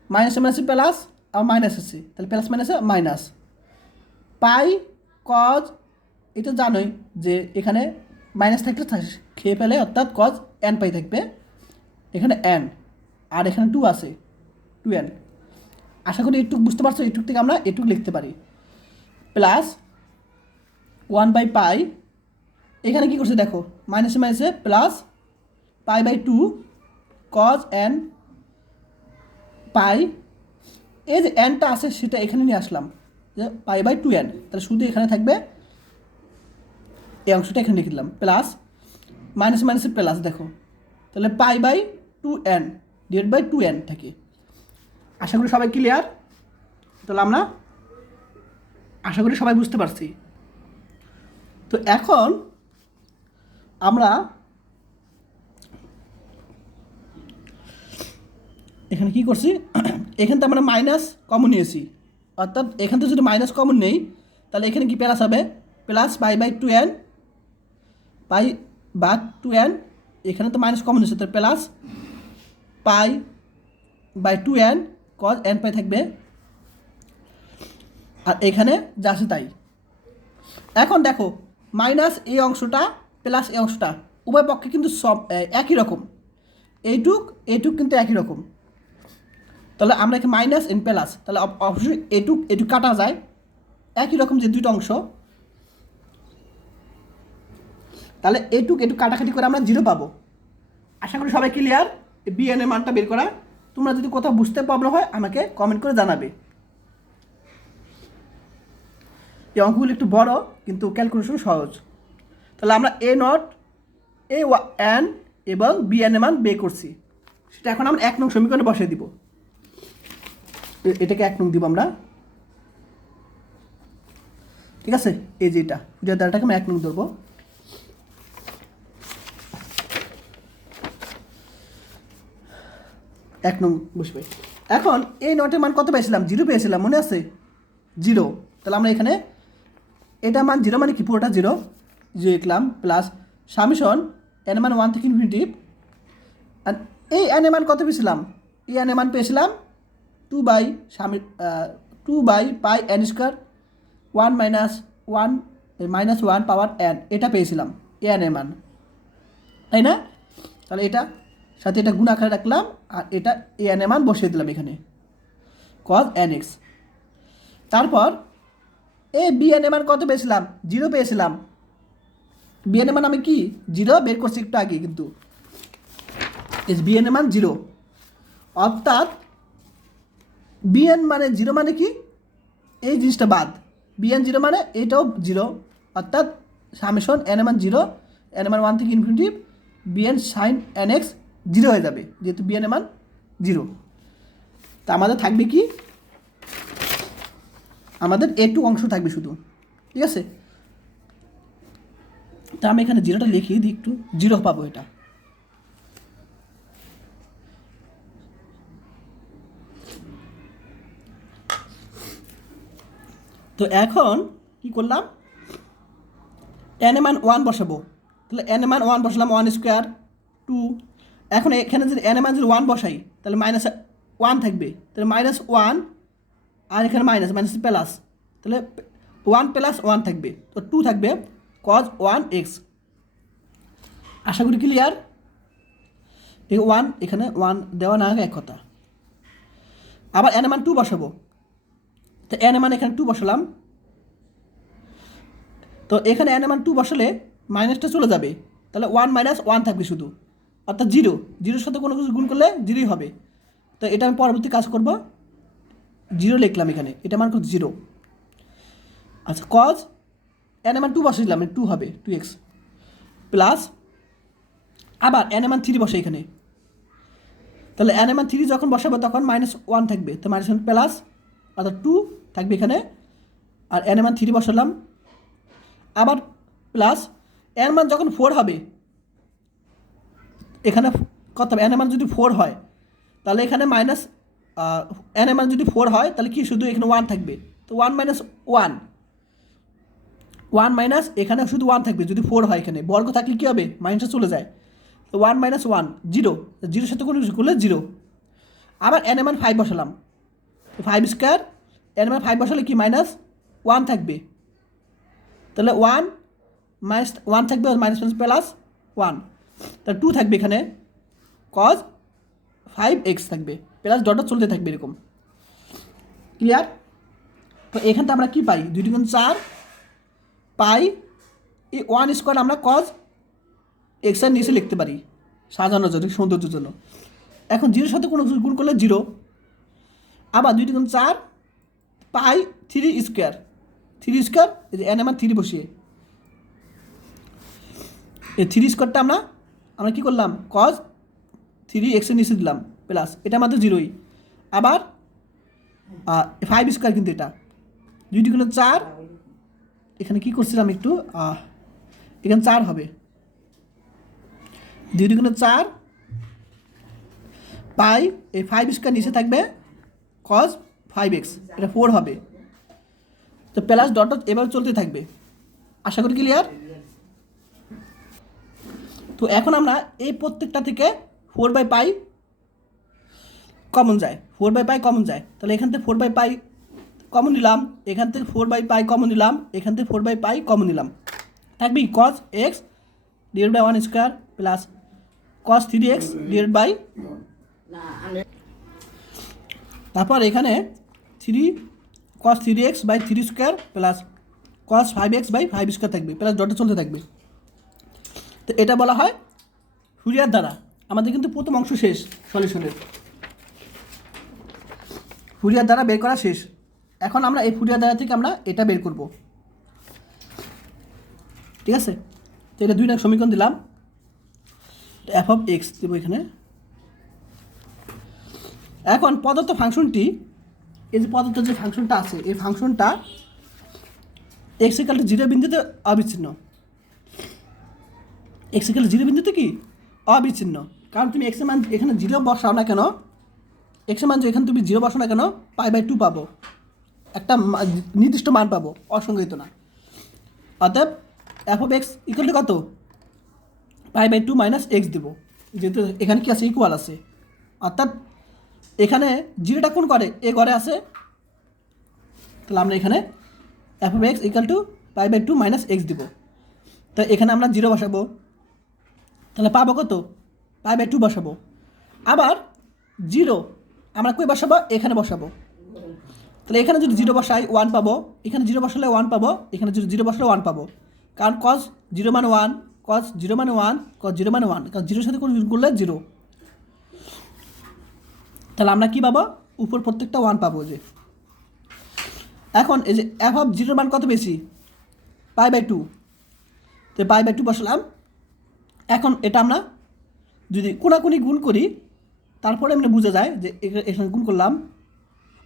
মাইনাসে মাইনাসে প্লাস, আর মাইনাস আছে, তাহলে প্লাস মাইনাসে মাইনাস, পাই কজ, এটা জানোই যে এখানে মাইনাস থাকলে খেয়ে ফেলে, অর্থাৎ কজ এন পাই থাকবে, এখানে এন, আর এখানে 2 আছে, 2n। আশা করি এটুক বুঝতে পারছো, এটুক থেকে আমরা এটুক লিখতে পারি, প্লাস 1/π, এখানে কী করছে দেখো, মাইনাসে মাইনাসে প্লাস π/2 কজ এন পাই, এই যে এনটা আছে সেটা এখানে নিয়ে আসলাম, যে π/2n, তাহলে শুধু এখানে থাকবে এই অংশটা এখানে লিখে দিলাম, প্লাস মাইনাস মাইনাসে প্লাস, দেখো তাহলে π/2n / 2n থাকে। আশা করি সবাই ক্লিয়ার। তাহলে আমরা আশা করি সবাই বুঝতে পারছি। তো এখন আমরা এখানে কি করছি, এখান থেকে আমরা মাইনাস কমন নিয়েছি, অর্থাৎ এখান থেকে যদি মাইনাস কমন নেই তাহলে এখানে কি প্লাস হবে, প্লাস π/2n, π/2n, এখানে তো মাইনাস কমন নিয়েছে, তাহলে প্লাস π/2n কজ এন পাই থাকবে, আর এখানে যা আছে তাই। এখন দেখো মাইনাস এই অংশটা প্লাস এই অংশটা উভয় পক্ষে কিন্তু সব একই রকম, এইটুক কিন্তু একই রকম, তাহলে আমরা এখানে মাইনাস এন প্লাস, তাহলে অবশ্যই এটুক কাটা যায়, একই রকম যে দুইটা অংশ, তাহলে এটুক কাটাকাটি করে আমরা জিরো পাবো। আশা করি সবাই ক্লিয়ার, bn এর মানটা বের করা। তোমরা যদি কোথাও বুঝতে প্রবলেম হয় আমাকে কমেন্ট করে জানাবে। এই অঙ্কগুলো একটু বড় কিন্তু ক্যালকুলেশন সহজ। তাহলে আমরা a0, an এবং bn এর মান বের করছি, সেটা এখন আমরা 1 নং সমীকরণে বসিয়ে দিব। এটাকে 1 নং দিব আমরা, ঠিক আছে। এই যে এটা দ্বারাটাকে আমরা 1 নং ধরবো। এক নং বসবে। এখন এই নটের মান কত পেয়েছিলাম, 0 পেয়েছিলাম, মনে আছে, 0। তাহলে আমরা এখানে এটা মান 0 মানে কি, পুরোটা 0 লিখলাম, প্লাস সামেশন n মান 1 থেকে ইনফিনিটিভ, আর এই n এর মান কত পেয়েছিলাম, এই n এর মান পেয়েছিলাম 2/πn² 1 - 1 পাওয়ার n, এটা পেয়েছিলাম এই n এর মান, তাই না। তাহলে এটা সাথে এটা গুণ আকারে রাখলাম, আর এটা এ এন এর মান বসিয়ে দিলাম এখানে cos nx। তারপর এ বি এন এর মান কত পেয়েছিলাম? 0 পেয়েছিলাম। বি এন এর মান আমি কি 0 বের করছি একটু আগে, কিন্তু বি এন এর মান 0, অর্থাৎ বি এন মানে 0 মানে কি এই জিনিসটা বাদ, বি এন 0 মানে এটাও 0, অর্থাৎ সামেশন এন এর মান 0, এন এর মান 1 থেকে infinity b n sine n x 0 হয়ে যাবে, যেহেতু বি এন এর মান 0। তা আমাদের থাকবে কি, আমাদের এটু অংশ থাকবে শুধু, ঠিক আছে। তা আমি এখানে 0টা লিখি দিই, একটু 0 পাবো এটা। তো এখন কি করলাম, এন এর মান 1 বসাবো, তাহলে এন এর মান 1 বসালাম, 1 স্কোয়ার 2। এখন এখানে যদি এন এর মান যদি 1 বসাই তাহলে মাইনাস 1 থাকবে, তাহলে -1, আর এখানে মাইনাস মাইনাস প্লাস, তাহলে 1 + 1 থাকবে, তো 2 থাকবে cos 1x। আশা করি ক্লিয়ার। এই 1 এখানে 1 দেওয়া না আগে এক কথা। আবার এন এর মান 2 বসাবো, তো এন এর মান এখানে 2 বসালাম, তো এখানে এন এর মান 2 বসালে মাইনাসটা চলে যাবে, তাহলে 1 - 1 থাকবে শুধু, অর্থাৎ 0, 0-এর সাথে কোনো কিছু গুণ করলে 0ই হবে। তো এটা আমি পরবর্তী কাজ করব, 0 লিখলাম এখানে, এটা মান কত 0। আচ্ছা, cos এন এর মান 2 বসিয়ে দিলাম, 2 হবে 2x, প্লাস আবার এন এর মান 3 বসে এখানে, তাহলে এন এর মান 3 যখন বসাবো তখন -1 থাকবে, তো -1 প্লাস, অর্থাৎ 2 থাকবে এখানে, আর এন এর মান 3 বসালাম, আবার প্লাস এন মান যখন 4 হবে, এখানে কত হবে, এন এর মান যদি 4 হয় তাহলে এখানে মাইনাস, এন এর মান যদি 4 হয় তাহলে কি শুধু এখানে 1 থাকবে, তো 1 - 1, 1 মাইনাস এখানে শুধু 1 থাকবে, যদি 4 হয় এখানে বর্গ থাকলে কী হবে, মাইনাসটা চলে যায়, তো 1 - 1 0, 0-এর সাথে কোনো কিছু করলে 0। আবার এন এর মান 5 বসালাম, তো 5 স্কোয়ার, এন এর মান 5 বসালে কি -1 থাকবে, তাহলে 1 - 1 থাকবে, মাইনাস প্লাস 1, তাহলে 2 থাকবে এখানে cos 5x থাকবে, প্লাস ডটটা চলতে থাকবে এরকম। ক্লিয়ার। তো এখানটা আমরা কি পাই, 2 × 4 পাই, এই 1 স্কোয়ার আমরা cos x এর নিচে লিখতে পারি সাজানোর জন্য, সৌন্দর্যের জন্য। এখন 0-এর সাথে কোনো গুণ করলে 0, আবার 2 × 4 পাই 3 স্কোয়ার, 3 স্কোয়ার এই যে এন এর মান 3 বসিয়ে, এই 3 স্কোয়ারটা আমরা কী করলাম, cos 3x এর নিচে দিলাম, প্লাস এটা আমাদের 0ই, আবার 5 স্কোয়ার, কিন্তু এটা 2 × 4, এখানে কী করছিলাম একটু, এখানে 4 হবে, 2 × 4 পাই, এই 5 স্কোয়ার নিচে থাকবে cos 5x, এটা 4 হবে, তো প্লাস ডট এবার চলতে থাকবে। আশা করি ক্লিয়ার। তো এখন আমরা এই প্রত্যেকটা থেকে 4/π কমন যায়, 4/π কমন যায়, তাহলে এখান থেকে 4/π কমন নিলাম, এখান থেকে 4/π কমন নিলাম, এখান থেকে 4/π কমন নিলাম, থাকবে cos x / 1 square plus cos 3x / তারপর এখানে 3 cos 3x / 3 square plus cos 5x / 5 square থাকবে, প্লাস ডটে চলতে থাকবে। তো এটা বলা হয় ফুরিয়ার দ্বারা। আমাদের কিন্তু প্রথম অংশ শেষ, সলিউশনের ফুরিয়ার দ্বারা বের করা শেষ। এখন আমরা এই ফুরিয়ার দ্বারা থেকে আমরা এটা বের করব, ঠিক আছে। তো এটা 2 নং সমীকরণ দিলাম, f(x) দেবো এখানে। এখন প্রদত্ত ফাংশনটি, এই যে প্রদত্ত যে ফাংশনটা আছে, এই ফাংশনটা x = 0 বিন্দুতে অবিচ্ছিন্ন, x = 0 বিন্দুতে কি অবিচ্ছিন্ন, কারণ তুমি x এর মান এখানে 0 বসাও না কেন, x এর মান এখানে তুমি 0 বসাও না কেন, π/2 পাবো, একটা নির্দিষ্ট মান পাবো, অসংজ্ঞায়িত না। অতএব f(x) = কত, π/2 - x দেবো, যেহেতু এখানে কি আছে, ইকুয়াল আছে, অর্থাৎ এখানে 0টা কোন করে, এ ঘরে আছে, তাহলে আমরা এখানে f(x) = π/2 - x দিব। তো এখানে আমরা 0 বসাবো, তাহলে পাবো কত π/2 বসাবো। আবার 0 আমরা কই বসাবো? এখানে বসাবো। তাহলে এখানে যদি 0 বসাই 1 পাবো, এখানে 0 বসালে 1 পাবো, এখানে যদি 0 বসালে 1 পাবো। কারণ cos 0 মানে 1, cos 0 মানে 1, cos 0 মানে 1, কারণ 0 সাথে কোনো গুণ করলে 0। তাহলে আমরা কী পাবো? উপর প্রত্যেকটা 1 পাবো। যে এখন এই যে f অফ 0 মান কত বেশি? π/2। তো π/2 বসালাম। এখন এটা আমরা যদি কোনাকুনি গুণ করি তারপরে আমরা বোঝা যায় যে এখানে গুণ করলাম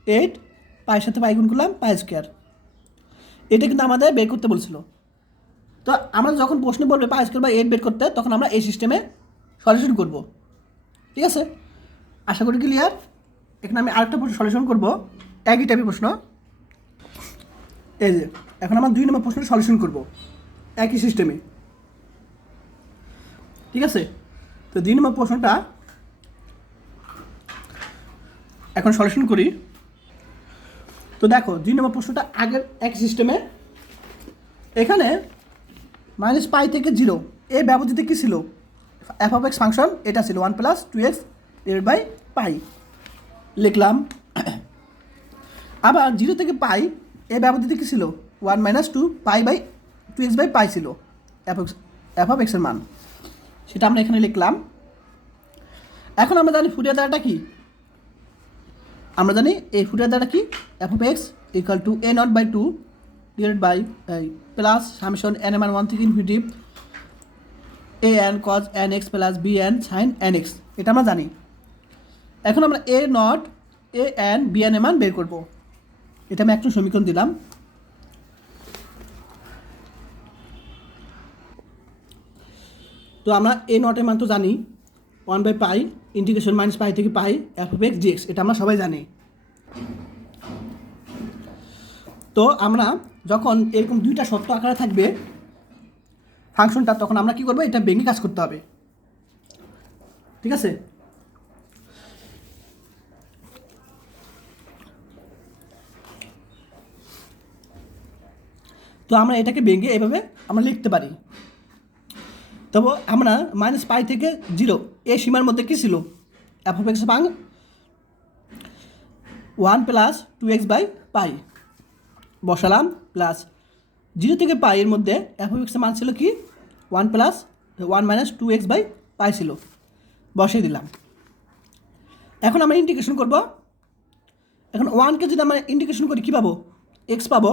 8, পায়ের সাথে পাই গুণ করলাম π²। এটা কিন্তু আমাদের বের করতে বলছিল। তো আমরা যখন প্রশ্ন বলবে π²/8 বের করতে, তখন আমরা এই সিস্টেমে সলিউশন করব। ঠিক আছে, আশা করি ক্লিয়ার। এখানে আমি আরেকটা প্রশ্ন সলিউশন করব, একই টাইপের প্রশ্ন। এই যে এখন আমরা 2 নম্বর প্রশ্নের সলিউশন করব একই সিস্টেমে। ঠিক আছে, তো 2 নম্বর প্রশ্নটা এখন সলিউশন করি। তো দেখো 2 নম্বর প্রশ্নটা আগের একই সিস্টেমে। এখানে -π থেকে 0 এই ব্যবধিতে কী ছিল? f(x) ফাংশন এটা ছিল 1 + 2x π লিখলাম। আবার 0 থেকে π এই ব্যবধিতে কী ছিল? 1 - 2 π/2x/π ছিল f(x) এর মান, সেটা আমরা এখানে লিখলাম। এখন আমরা জানি ফুরিয়ার দ্বারাটা কি? আমরা জানি এই ফুরিয়ার দ্বারা কি? f(x) = a0/2 plus summation n মান 1 থেকে infinity an cos nx plus bn sin nx, এটা আমরা জানি। এখন আমরা a0 an bn এর মান বের করব। এটা আমি একটা সমীকরণ দিলাম। তো আমরা a0 এর মান তো জানি 1/π ইন্টিগ্রেশন -π থেকে π f(x) dx, এটা আমরা সবাই জানি। তো আমরা যখন এরকম দুইটা শর্ত আকারে থাকবে ফাংশনটা, তখন আমরা কি করব? এটা ভেঙে কাজ করতে হবে। ঠিক আছে, তো আমরা এটাকে ভেঙে এভাবে আমরা লিখতে পারি। তবে আমরা -π থেকে 0 এই সীমার মধ্যে কী ছিল? f(x) মান 1 + 2x/π বসালাম, প্লাস 0 থেকে π এর মধ্যে f(x) এর মান ছিল কি? 1 - 2x/π ছিল, বসিয়ে দিলাম। এখন আমরা ইন্টিগ্রেশন করব। এখন 1কে যদি আমরা ইন্টিগ্রেশন করি কী পাবো? x পাবো।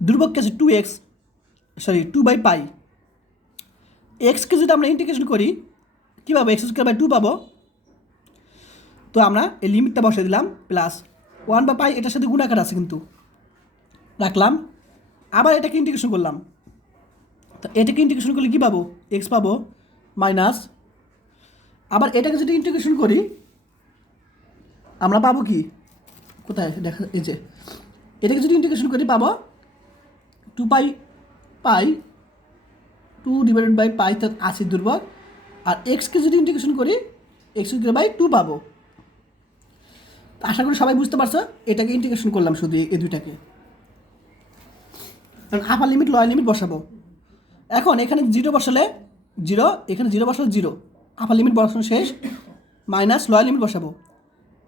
ধ্রুবককে আছে 2/π। এক্সকে যদি আমরা ইন্টিগ্রেশন করি কী পাবো? x²/2 পাবো। তো আমরা এই লিমিটটা বসিয়ে দিলাম, প্লাস 1/π এটার সাথে গুণাকার আছে কিন্তু রাখলাম। আবার এটাকে ইন্টিগ্রেশন করলাম। তো এটাকে ইন্টিগ্রেশন করলে কী পাবো? x পাবো মাইনাস, আবার এটাকে যদি ইন্টিগ্রেশন করি আমরা পাবো কি? কোথায় দেখা? এই যে এটাকে যদি ইন্টিগ্রেশন করি পাবো 2π 2/π আছে ধ্রুবক। আর এক্সকে যদি ইন্টিগ্রেশন করি x²/2 পাবো। আশা করি সবাই বুঝতে পারছো। এটাকে ইন্টিগ্রেশন করলাম শুধু এই দুইটাকে, কারণ আপার লিমিট লোয়ার লিমিট বসাবো। এখন এখানে 0 বসালে 0, এখানে 0 বসালে 0, আপার লিমিট বসানো শেষ। মাইনাস লোয়ার লিমিট বসাবো,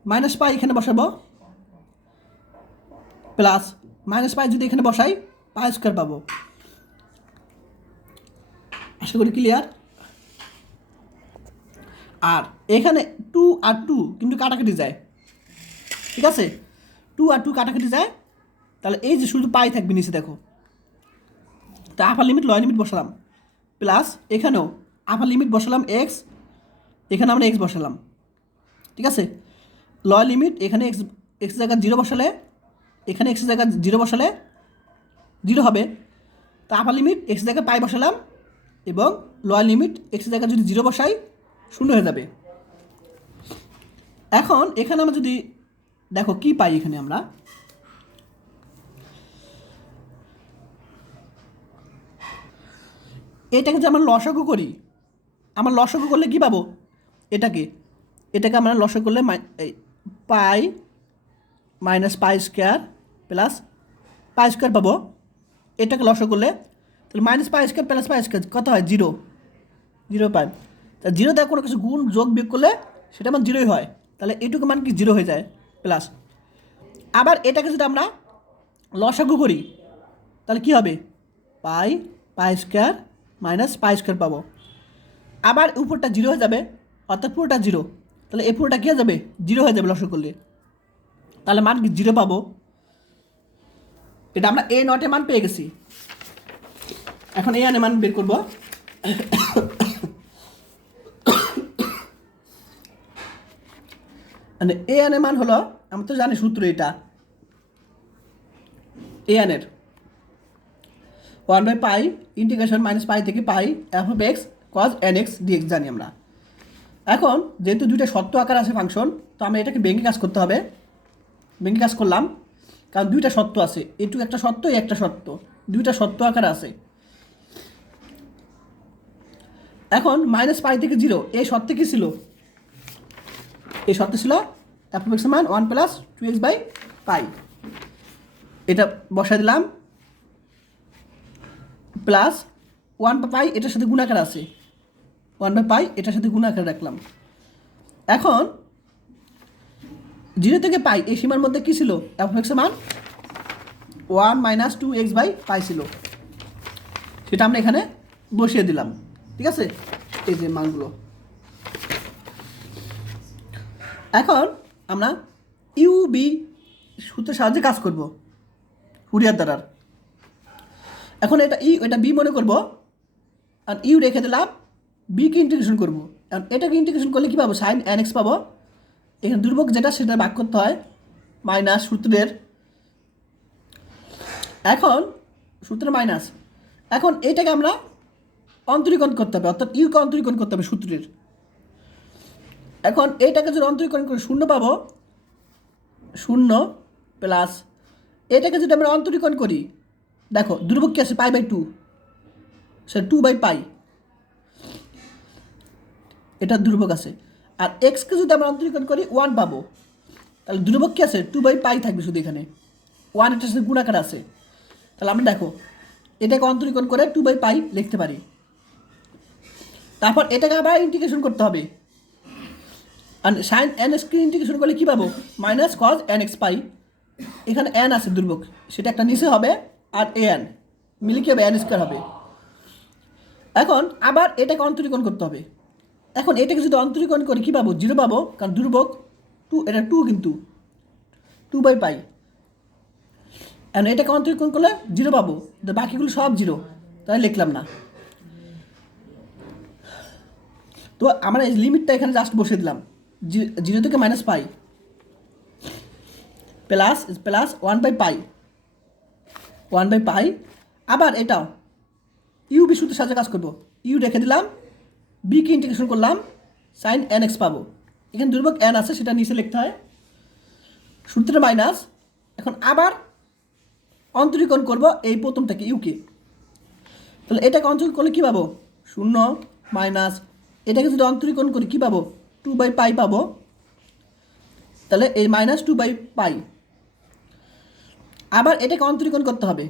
-π এখানে বসাবো, প্লাস -π যদি এখানে বসাই π² পাবো। আশা করি ক্লিয়ার। আর এখানে 2 আর 2 কিন্তু কাটাকাটি যায়। ঠিক আছে, 2 আর 2 কাটাকাটি যায়। তাহলে এই যে শুধু পাই থাকবে নিচে, দেখো। তা আপার লিমিট লোয়ার লিমিট বসালাম, প্লাস এখানেও আপার লিমিট বসালাম x, এখানে আমরা x বসালাম। ঠিক আছে, লোয়ার লিমিট এখানে x জায়গায় 0 বসালে, এখানে x জায়গায় 0 বসালে 0 হবে। তা আপার লিমিট x জায়গায় পাই বসালাম, এবং লোয়ার লিমিট x জায়গায় যদি 0 বসাই 0 হয়ে যাবে। এখন এখানে আমরা যদি দেখো কি পাই, এখানে আমরা এটাকে যে আমরা লসাগু করি, আমরা লসাগু করলে কী পাবো? এটাকে আমরা লসাগু করলে পাই -π² প্লাস π² পাবো। এটাকে লসাগু করলে তাহলে -π² প্লাস π² কত হয়? 0 পাই। তা জিরো দিয়ে কোনো কিছু গুণ যোগ বিয়োগ করলে সেটা মান জিরোই হয়, তাহলে এইটুকু মান কি জিরো হয়ে যায় প্লাস। আবার এটাকে যদি আমরা লসাগু করি তাহলে কী হবে, pi pi square minus pi square পাবো। আবার উপরটা জিরো হয়ে যাবে, অর্থাৎ পুরোটা জিরো, তাহলে এই পুরোটা কী হয়ে যাবে, জিরো হয়ে যাবে লসাগু করলে, তাহলে মান কি জিরো পাবো। এটা আমরা a0 মান পেয়ে গেছি। এখন a1 মান বের করবো। মানে a1 মান হলো, আমরা তো জানি সূত্র এটা, a1 এর 1/পাই ইন্টিগ্রেশন মাইনাস পাই থেকে পাই f(x cos nx dx) জানি আমরা। এখন যেহেতু দুইটা সত্য আকার আছে ফাংশন, তো আমরা এটাকে ভেঙে কাজ করতে হবে। ভেঙে কাজ করলাম, কারণ দুইটা সত্য আছে, এটুকু একটা সত্য, এই একটা সত্য, দুইটা সত্য আকার আছে। এখন মাইনাস পাই থেকে জিরো, এই সত্যে কী ছিল, এই সত্যে ছিল f(x) মান 1 + 2x/পাই, এটা বসাই দিলাম, প্লাস 1/পাই এটার সাথে গুণাকার আছে, 1/পাই এটার সাথে গুণাকার রাখলাম। এখন 0 থেকে পাই এই সীমার মধ্যে কী ছিল, f(x) মান 1 - 2x/পাই ছিল, সেটা আমরা এখানে বসিয়ে দিলাম। ঠিক আছে, এই যে মানগুলো। এখন আমরা ইউ-বি সূত্রের সাহায্যে কাজ করব, ফুরিয়ার দ্বারার। এখন এটা এটা বি মনে করব, আর ইউ রেখে দিলাম, বিকে ইন্টিগ্রেশন করব। কারণ এটাকে ইন্টিগ্রেশন করলে কী পাবো, sin nx পাবো। এখানে দুর্ভোগ যেটা সেটা ভাগ করতে হয় মাইনাস সূত্রের, এখন সূত্রের মাইনাস। এখন এটাকে আমরা অন্তরীকরণ করতে হবে, অর্থাৎ ইউকে অন্তরীকরণ করতে হবে সূত্রের। এখন এইটাকে যদি অন্তরীকরণ করে শূন্য পাবো, শূন্য প্লাস এটাকে যদি আমরা অন্তরীকরণ করি, দেখো দুর্ভোগ কী আছে, π/2, সে 2/পাই, এটা দুর্ভোগ আছে। আর এক্সকে যদি আমরা অন্তরীকরণ করি 1 পাবো, তাহলে দুর্ভোগ কী আছে, 2/পাই থাকবে শুধু, এখানে 1 এটার সাথে গুণাকার আছে। তাহলে আমরা দেখো এটাকে অন্তরীকরণ করে 2/পাই লিখতে পারি। তারপর এটাকে আবার ইন্টিগ্রেশন করতে হবে, আর sin nx-কে ইন্টিগ্রেশন করলে কী পাবো, মাইনাস cos nx পাই। এখানে n আছে দুর্ভোগ, সেটা একটা নিচে হবে, আর an মিলে কী হবে, n² হবে। এখন আবার এটাকে অন্তরীকরণ করতে হবে। এখন এটাকে যদি অন্তরীকরণ করি কী পাবো, 0 পাবো, কারণ দুর্ভোগ 2, এটা 2 কিন্তু 2/পাই। এখন এটাকে অন্তরীকরণ করলে 0 পাবো, তো বাকিগুলো সব 0, তাই লিখলাম না। তো আমরা এই লিমিটটা এখানে জাস্ট বসিয়ে দিলাম, 0 থেকে -পাই প্লাস 1/পাই, 1/পাই। আবার এটাও ইউ-বি সূত্রের সাহায্যে কাজ করবো, ইউ রেখে দিলাম, বিকে ইন্টিগ্রেশন করলাম, sin nx পাবো। এখানে দুর্ভোগ n আছে, সেটা নিচে লিখতে হয়, সূত্রের মাইনাস। এখন আবার অন্তরীকরণ করব এই প্রথমটাকে, ইউকে। তাহলে এটাকে অন্তরীকরণ করলে কী পাবো, শূন্য মাইনাস এটাকে যদি অন্তরীকরণ করি কী পাবো, 2/পাই পাবো। তাহলে এই -2/পাই। আবার এটাকে অন্তরীকরণ করতে হবে।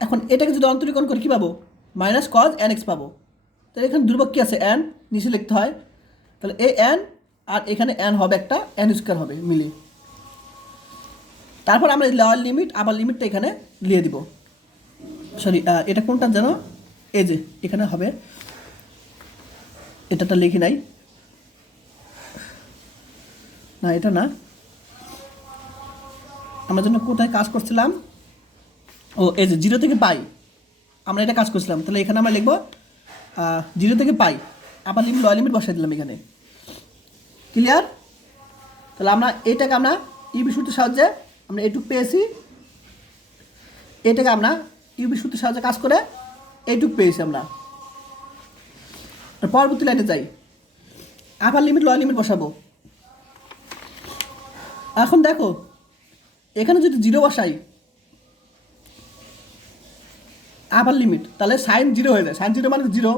এখন এটাকে যদি অন্তরীকরণ করি কী পাবো, -cos nx পাবো। তাহলে এখানে দুর্ভোগ কী আছে, n নিচে লিখতে হয়। তাহলে এই n আর এখানে n হবে একটা, n² হবে মিলে। তারপর আমরা লোয়ার লিমিট, আবার লিমিটটা এখানে লিখে দিব। সরি, এটা কোনটা যেন, এই যে এখানে হবে, এটাটা লিখি নাই, না এটা না, আমরা জন্য কোথায় কাজ করছিলাম, ও এই যে 0 থেকে পাই, আমরা এটা কাজ করছিলাম। তাহলে এখানে আমরা লিখবো 0 থেকে পাই, আবার লিমিট লোয়ার লিমিট বসাই দিলাম এখানে। ক্লিয়ার? তাহলে আমরা এটাকে আমরা ইউ-বি সূত্রের সাহায্যে আমরা এইটুকু পেয়েছি, এটাকে আমরা ইউ-বি সূত্রের সাহায্যে কাজ করে এইটুকু পেয়েছি আমরা। পরবর্তী লাইনে যাই, আবার লিমিট লোয়ার লিমিট বসাবো। এখন দেখো এখানে যদি 0 বসাই, আবার লিমিট, তাহলে sin 0 হয়ে যায়, sin 0 মানে 0,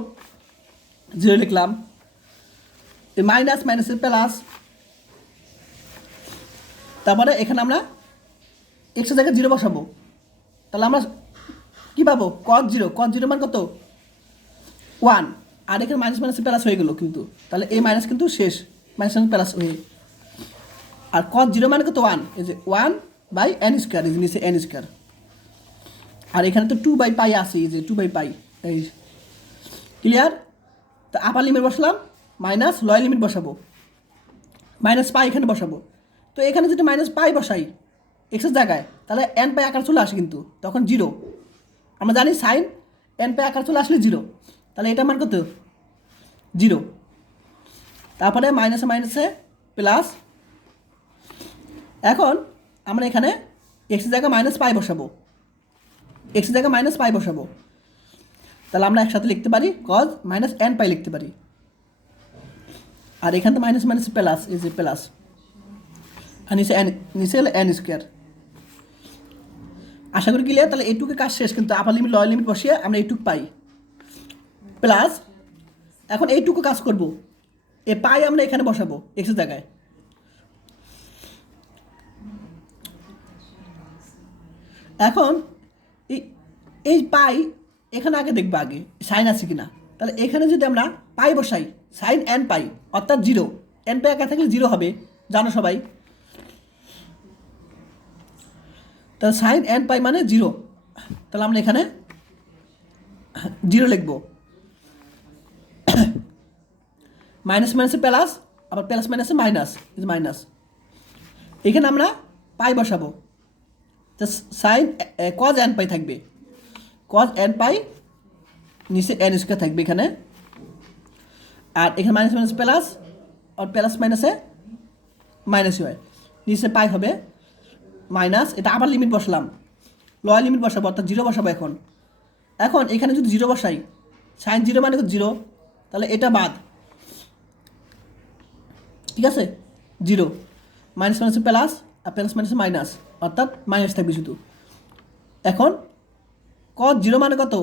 0 লিখলাম, এই মাইনাস মাইনাসের প্লাস। তারপরে এখানে আমরা এক্সের জায়গায় 0 বসাবো, তাহলে আমরা কী পাবো, cos 0, cos 0 মান কত, 1। আর এখানে মাইনাস মাইনাস প্লাস হয়ে গেল কিন্তু, তাহলে এই মাইনাস কিন্তু শেষ, মাইনাস মাইনাস প্লাস হয়ে। আর cos 0 মানে কত 1, এই যে 1/n², এই যে নিচে n²। আর এখানে তো 2/π আছে, এই যে 2/π, এই ক্লিয়ার। তো আপার লিমিট বসালাম, মাইনাস লোয়ার লিমিট বসাবো, -π এখানে বসাবো। তো এখানে যদি -π বসাই এক্সের জায়গায়, তাহলে nπ আকার চলে আসে কিন্তু, তখন 0। আমরা জানি সাইন nπ আকার চলে আসলে 0, তাহলে এটা মান কত 0। তারপরে মাইনাসে মাইনাসে প্লাস। এখন আমরা এখানে এক্সের জায়গায় -π বসাবো, এক্সের জায়গায় -π বসাবো, তাহলে আমরা একসাথে লিখতে পারি cos -nπ লিখতে পারি। আর এখানে তো মাইনাস মাইনাস প্লাস, এই যে প্লাস, আর নিচে হলো n²। আশা করি ক্লিয়ার। তাহলে এইটুকু কাজ শেষ, কিন্তু আপার লিমিট লোয়ার লিমিট বসিয়ে আমরা এইটুকু পাই প্লাস। এখন এইটুকু কাজ করব, এ পাই আমরা এখানে বসাবো এক্সের জায়গায়। এখন এই পাই এখানে আগে দেখবো আগে সাইন আছে কিনা। তাহলে এখানে যদি আমরা পাই বসাই, সাইন nπ অর্থাৎ 0, nπ আকার থাকলে 0 হবে, জানো সবাই। তাহলে সাইন nπ মানে 0, তাহলে আমরা এখানে 0 লিখব। মাইনাস মাইনাসে প্লাস, আবার প্লাস মাইনাসে মাইনাস, মাইনাস। এখানে আমরা পাই বসাবো, তো সাইন cos nπ থাকবে, cos nπ নিচে n² থাকবে এখানে। আর এখানে মাইনাস মাইনাস প্লাস, আর প্লাস মাইনাসে মাইনাসই হয়, নিচে পাই হবে মাইনাস। এটা আবার লিমিট বসালাম, লোয়ার লিমিট বসাবো অর্থাৎ 0 বসাবো। এখন এখানে যদি 0 বসাই, সাইন 0 মানে 0, তাহলে এটা বাদ, ঠিক আছে 0। মাইনাস মাইনাসে প্লাস, আর প্লাস মাইনাসে মাইনাস, অর্থাৎ মাইনাস থাকবে শুধু। এখন cos 0 মানে কত,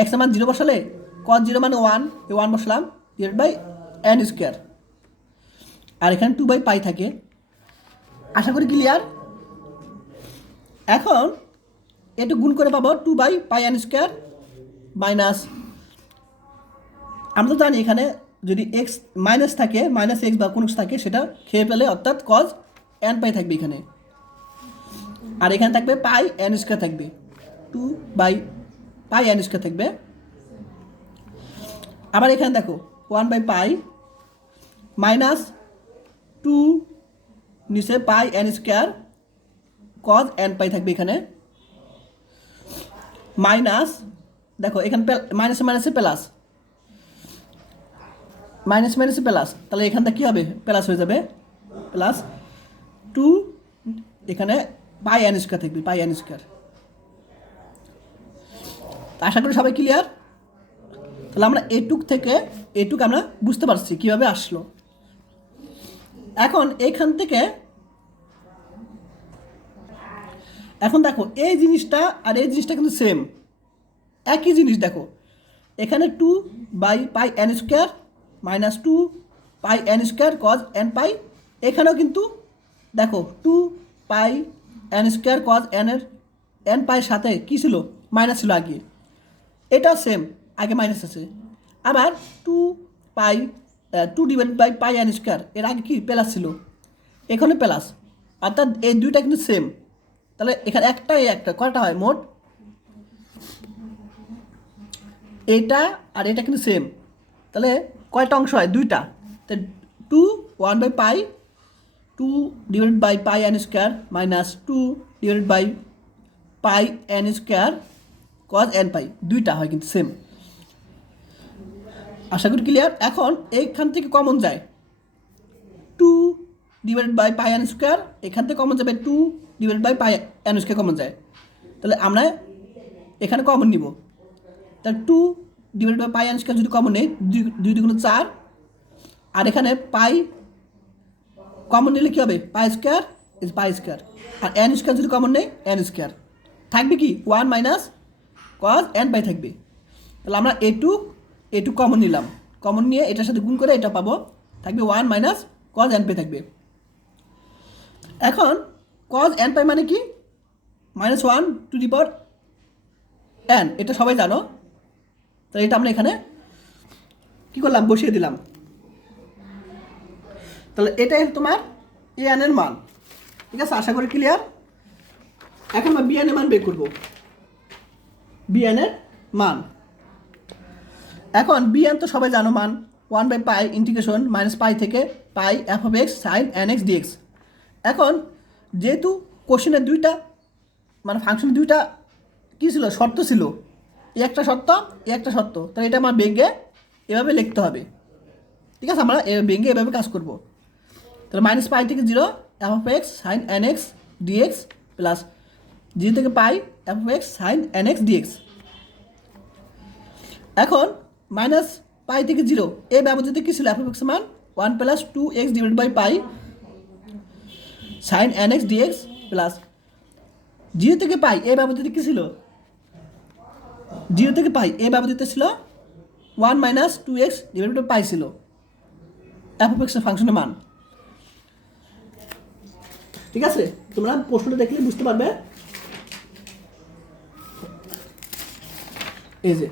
এক্সের মান 0 বসালে cos 0 মানে 1, এই 1 বসলাম /n²। আর এখানে 2/π থাকে। আশা করি ক্লিয়ার। এখন একটু গুণ করে পাবো 2/πn² মাইনাস, আমরা তো জানি এখানে যদি এক্স মাইনাস থাকে, -x বা কোনো কিছু থাকে সেটা খেয়ে ফেলে, অর্থাৎ cos nπ থাকবে এখানে। আর এখানে থাকবে πn² থাকবে, 2/πn² থাকবে। আবার এখানে দেখো 1/π মাইনাস 2 নিচে πn² cos nπ থাকবে এখানে, মাইনাস দেখো এখানে মাইনাসে মাইনাসে প্লাস, মাইনাস মাইনাসে প্লাস, তাহলে এখানটা কী হবে প্লাস হয়ে যাবে, প্লাস 2 এখানে πn² থাকবে, πn²। আশা করি সবাই ক্লিয়ার। তাহলে আমরা এটুক থেকে এটুক আমরা বুঝতে পারছি কীভাবে আসলো। এখন এখান থেকে এখন দেখো এই জিনিসটা আর এই জিনিসটা কিন্তু সেম, একই জিনিস। দেখো এখানে 2/πn² minus 2/πn² cos nπ, এখানেও কিন্তু দেখো 2/πn² cos nπ সাথে কী ছিল, মাইনাস ছিল আগে, এটাও সেম, আগে মাইনাস আছে। আবার 2/πn² এর আগে কি প্লাস ছিল, এখানে প্লাস, অর্থাৎ এই দুইটা কিন্তু সেম। তাহলে এখানে একটা কয়টা হয় মোট, এটা আর এটা কিন্তু সেম, তাহলে কয়টা অংশ হয়, দুইটা। তো 1/π 2/πn² minus 2/πn² cos nπ, দুইটা হয় কিন্তু সেম। আশা করি ক্লিয়ার। এখন এইখান থেকে কমন যায় 2/πn², এখান থেকে কমন যাবে 2/πn² কমন যায়, তাহলে আমরা এখানে কমন নিব। তাহলে 2/πn² যদি কমন নেই, 2 × 4, আর এখানে পাই কমন নিলে কী হবে, π² ইজ π², আর n² যদি কমন নেই n², থাকবে কি 1 মাইনাস cos nπ থাকবে। তাহলে আমরা এটুক কমন নিলাম, কমন নিয়ে এটার সাথে গুণ করে এটা পাবো, থাকবে 1 মাইনাস cos nπ থাকবে। এখন cos nπ মানে কি, -1 টু দি পাওয়ার n, এটা সবাই জানো। তাহলে এটা আমরা এখানে কী করলাম, বসিয়ে দিলাম। তাহলে এটাই তোমার এন এর মান। ঠিক আছে, আশা করি ক্লিয়ার। এখন আমরা বিএন এর মান বের করব। বিএন এর মান, এখন বিএন তো সবাই জানো মান 1/π ইন্টিগ্রেশন -π থেকে π f(x sin nx dx)। এখন যেহেতু কোশ্চেনের দুইটা মানে ফাংশনের দুইটা কী ছিল, শর্ত ছিল, এ একটা শর্ত এ একটা শর্ত, তাহলে এটা আমার বেগে এভাবে লিখতে হবে। ঠিক আছে, আমরা বেগে এভাবে কাজ করব। তাহলে -π থেকে 0 f(x sin nx dx) প্লাস 0 থেকে π f(x sin nx dx। এখন -π থেকে 0 এই ব্যবধানে কী ছিল, f(x) মান 1 + 2x / π sin nx dx plus 0 থেকে π এই ব্যবধানে কী ছিল, 0 থেকে π এই ব্যবধানে ছিল 1 - 2x / π ছিল f(x) এর ফাংশনের মান। ঠিক আছে, তোমরা প্রশ্নটা দেখলে বুঝতে পারবে। এই যে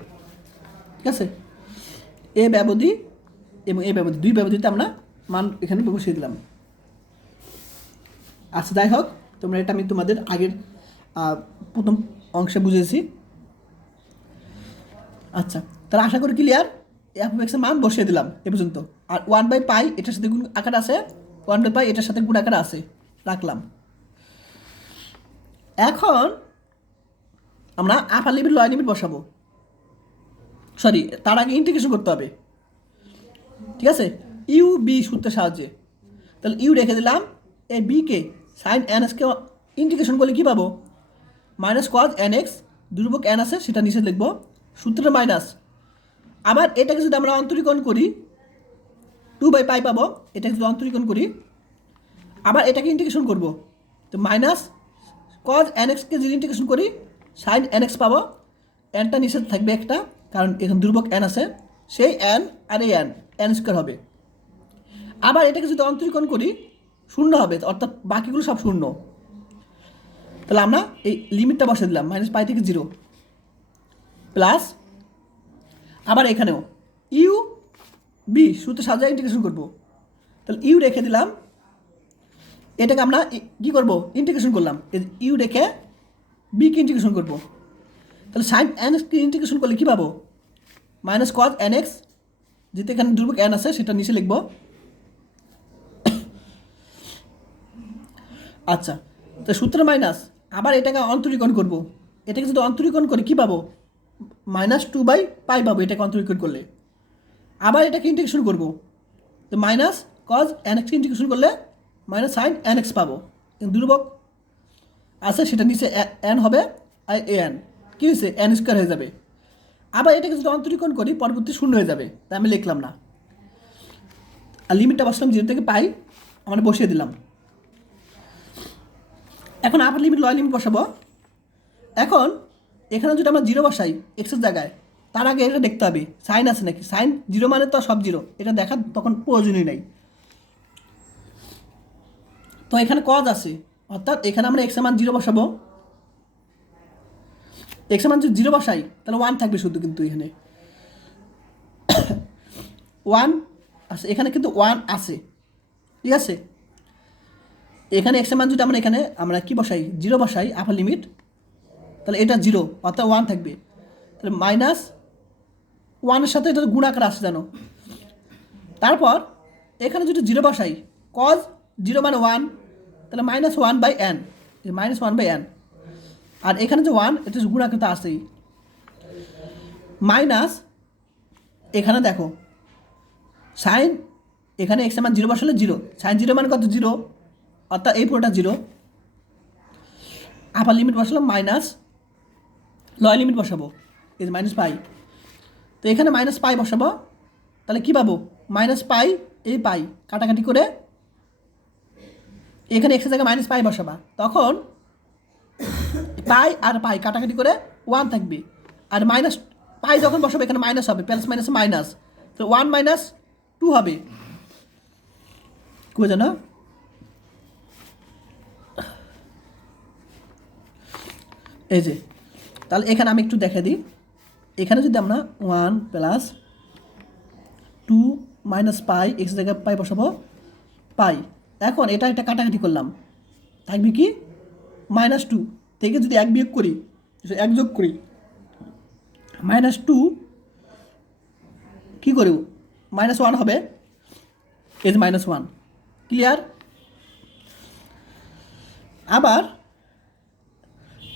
ঠিক আছে, এ ব্যবধি এবং এ ব্যবধি, দুই ব্যবধিতে আমরা মান এখানে বসিয়ে দিলাম। আচ্ছা, যাই হোক, তোমরা এটা আমি তোমাদের আগের প্রথম অংশে বুঝেছি। আচ্ছা, তাহলে আশা করি ক্লিয়ার। f(x) এর মান বসিয়ে দিলাম এ পর্যন্ত। আর 1/π এটার সাথে গুণ আকার আছে, 1/π এটার সাথে গুণ আকার আছে, রাখলাম। এখন আমরা আপার লিমিট লোয়ার লিমিট বসাবো। সরি, তার আগে ইন্টিগ্রেশন করতে হবে। ঠিক আছে, ইউ বি সূত্রের সাহায্যে। তাহলে ইউ রেখে দিলাম, এই বিকে সাইন nx-কে ইন্টিগ্রেশন করলে কী পাবো, -cos nx, দুর্বক n আছে সেটা নিচে লিখবো, সূত্রের মাইনাস। আবার এটাকে যদি আমরা অন্তরীকরণ করি 2/π পাবো, এটাকে যদি অন্তরীকরণ করি, আবার এটাকে ইন্টিগ্রেশন করব, তো -cos nx-কে যদি ইন্টিগ্রেশন করি সাইন nx পাবো। nটা নিচে থাকবে একটা, কারণ এখানে দুর্বক n আছে, সেই n আর এই n² হবে। আবার এটাকে যদি অন্তরীকরণ করি শূন্য হবে, অর্থাৎ বাকিগুলো সব শূন্য। তাহলে আমরা এই লিমিটটা বসে দিলাম -π থেকে 0 প্লাস, আবার এখানেও ইউ বি সূত্রের সাহায্যে ইন্টিগ্রেশন করব। তাহলে ইউ রেখে দিলাম, এটাকে আমরা কী করব, ইন্টিগ্রেশন করলাম, ইউ রেখে বিকে ইন্টিগ্রেশন করব। তাহলে সাইন nx-কে ইন্টিগ্রেশন করলে কী পাবো, -cos nx, যেহেতু এখানে দুর্বক n আছে সেটা নিচে লিখব। আচ্ছা, তো সূত্রের মাইনাস, আবার এটাকে অন্তরীকরণ করব। এটাকে যদি অন্তরীকরণ করি কী পাবো, -2/π পাবো এটাকে অন্তরীকরণ করলে। আবার এটাকে ইন্টিগ্রেশন করব, তো -cos nx-কে ইন্টিগ্রেশন করলে -sin nx পাবো। দুর্বক আছে সেটা নিচে n হবে, আর an কী হয়েছে, n² হয়ে যাবে। আবার এটাকে যদি অন্তরীকরণ করি পরবর্তী শূন্য হয়ে যাবে, তাই আমি লিখলাম না। আর লিমিটটা বসলাম 0 থেকে π, আমরা বসিয়ে দিলাম। এখন আপার লিমিট লোয়ার লিমিট বসাবো। এখন এখানে যদি আমরা 0 বসাই এক্সের জায়গায়, তার আগে এটা দেখতে হবে সাইন আছে নাকি। সাইন 0 মানে তো সব 0, এটা দেখার তখন প্রয়োজনই নেই। তো এখানে কজ আছে, অর্থাৎ এখানে আমরা এক্সের মান 0 বসাবো। এক্সের মান যদি 0 বসাই তাহলে 1 থাকবে শুধু, কিন্তু এখানে 1 আছে, এখানে কিন্তু 1 আছে। ঠিক আছে, এখানে এক্সের মান যদি আমরা কি বসাই, 0 বসাই আপার লিমিট, তাহলে এটা 0 অর্থাৎ 1 থাকবে। তাহলে -1-এর সাথে এটা গুণাকার আসে জানো। তারপর এখানে যদি 0 বসাই, cos 0 মানে 1, তাহলে -1/n, -1/n। আর এখানে যে 1 এটা গুণাকার তো আসেই, মাইনাস এখানে দেখো সাইন, এখানে এক্সের মান 0 বসালে 0, সাইন 0 মানে কত, 0, অর্থাৎ এই পুরোটা 0। আপার লিমিট বসালাম মাইনাস, লোয়ার লিমিট বসাবো এই -π। তো এখানে -π বসাবো, তাহলে কী পাবো, -π এই পাই কাটাকাটি করে এখানে এক্সের জায়গায় -π বসাবা, তখন পাই আর পাই কাটাকাটি করে 1 থাকবে। আর -π যখন বসাবে এখানে মাইনাস হবে, প্লাস মাইনাসে মাইনাস, তো 1 - 2 হবে। কি জানো, এই যে, তাহলে এখানে আমি একটু দেখে দিই। এখানে যদি আমরা 1 প্লাস 2 মাইনাস পাই এক্স জায়গায় পাই বসাবো পাই। এখন এটা কাটাকাটি করলাম, থাকবে কি -2 থেকে যদি 1 বিয়োগ করি, 1 যোগ করি, -2 কী করব, -1 হবে, এই যে -1, ক্লিয়ার। আবার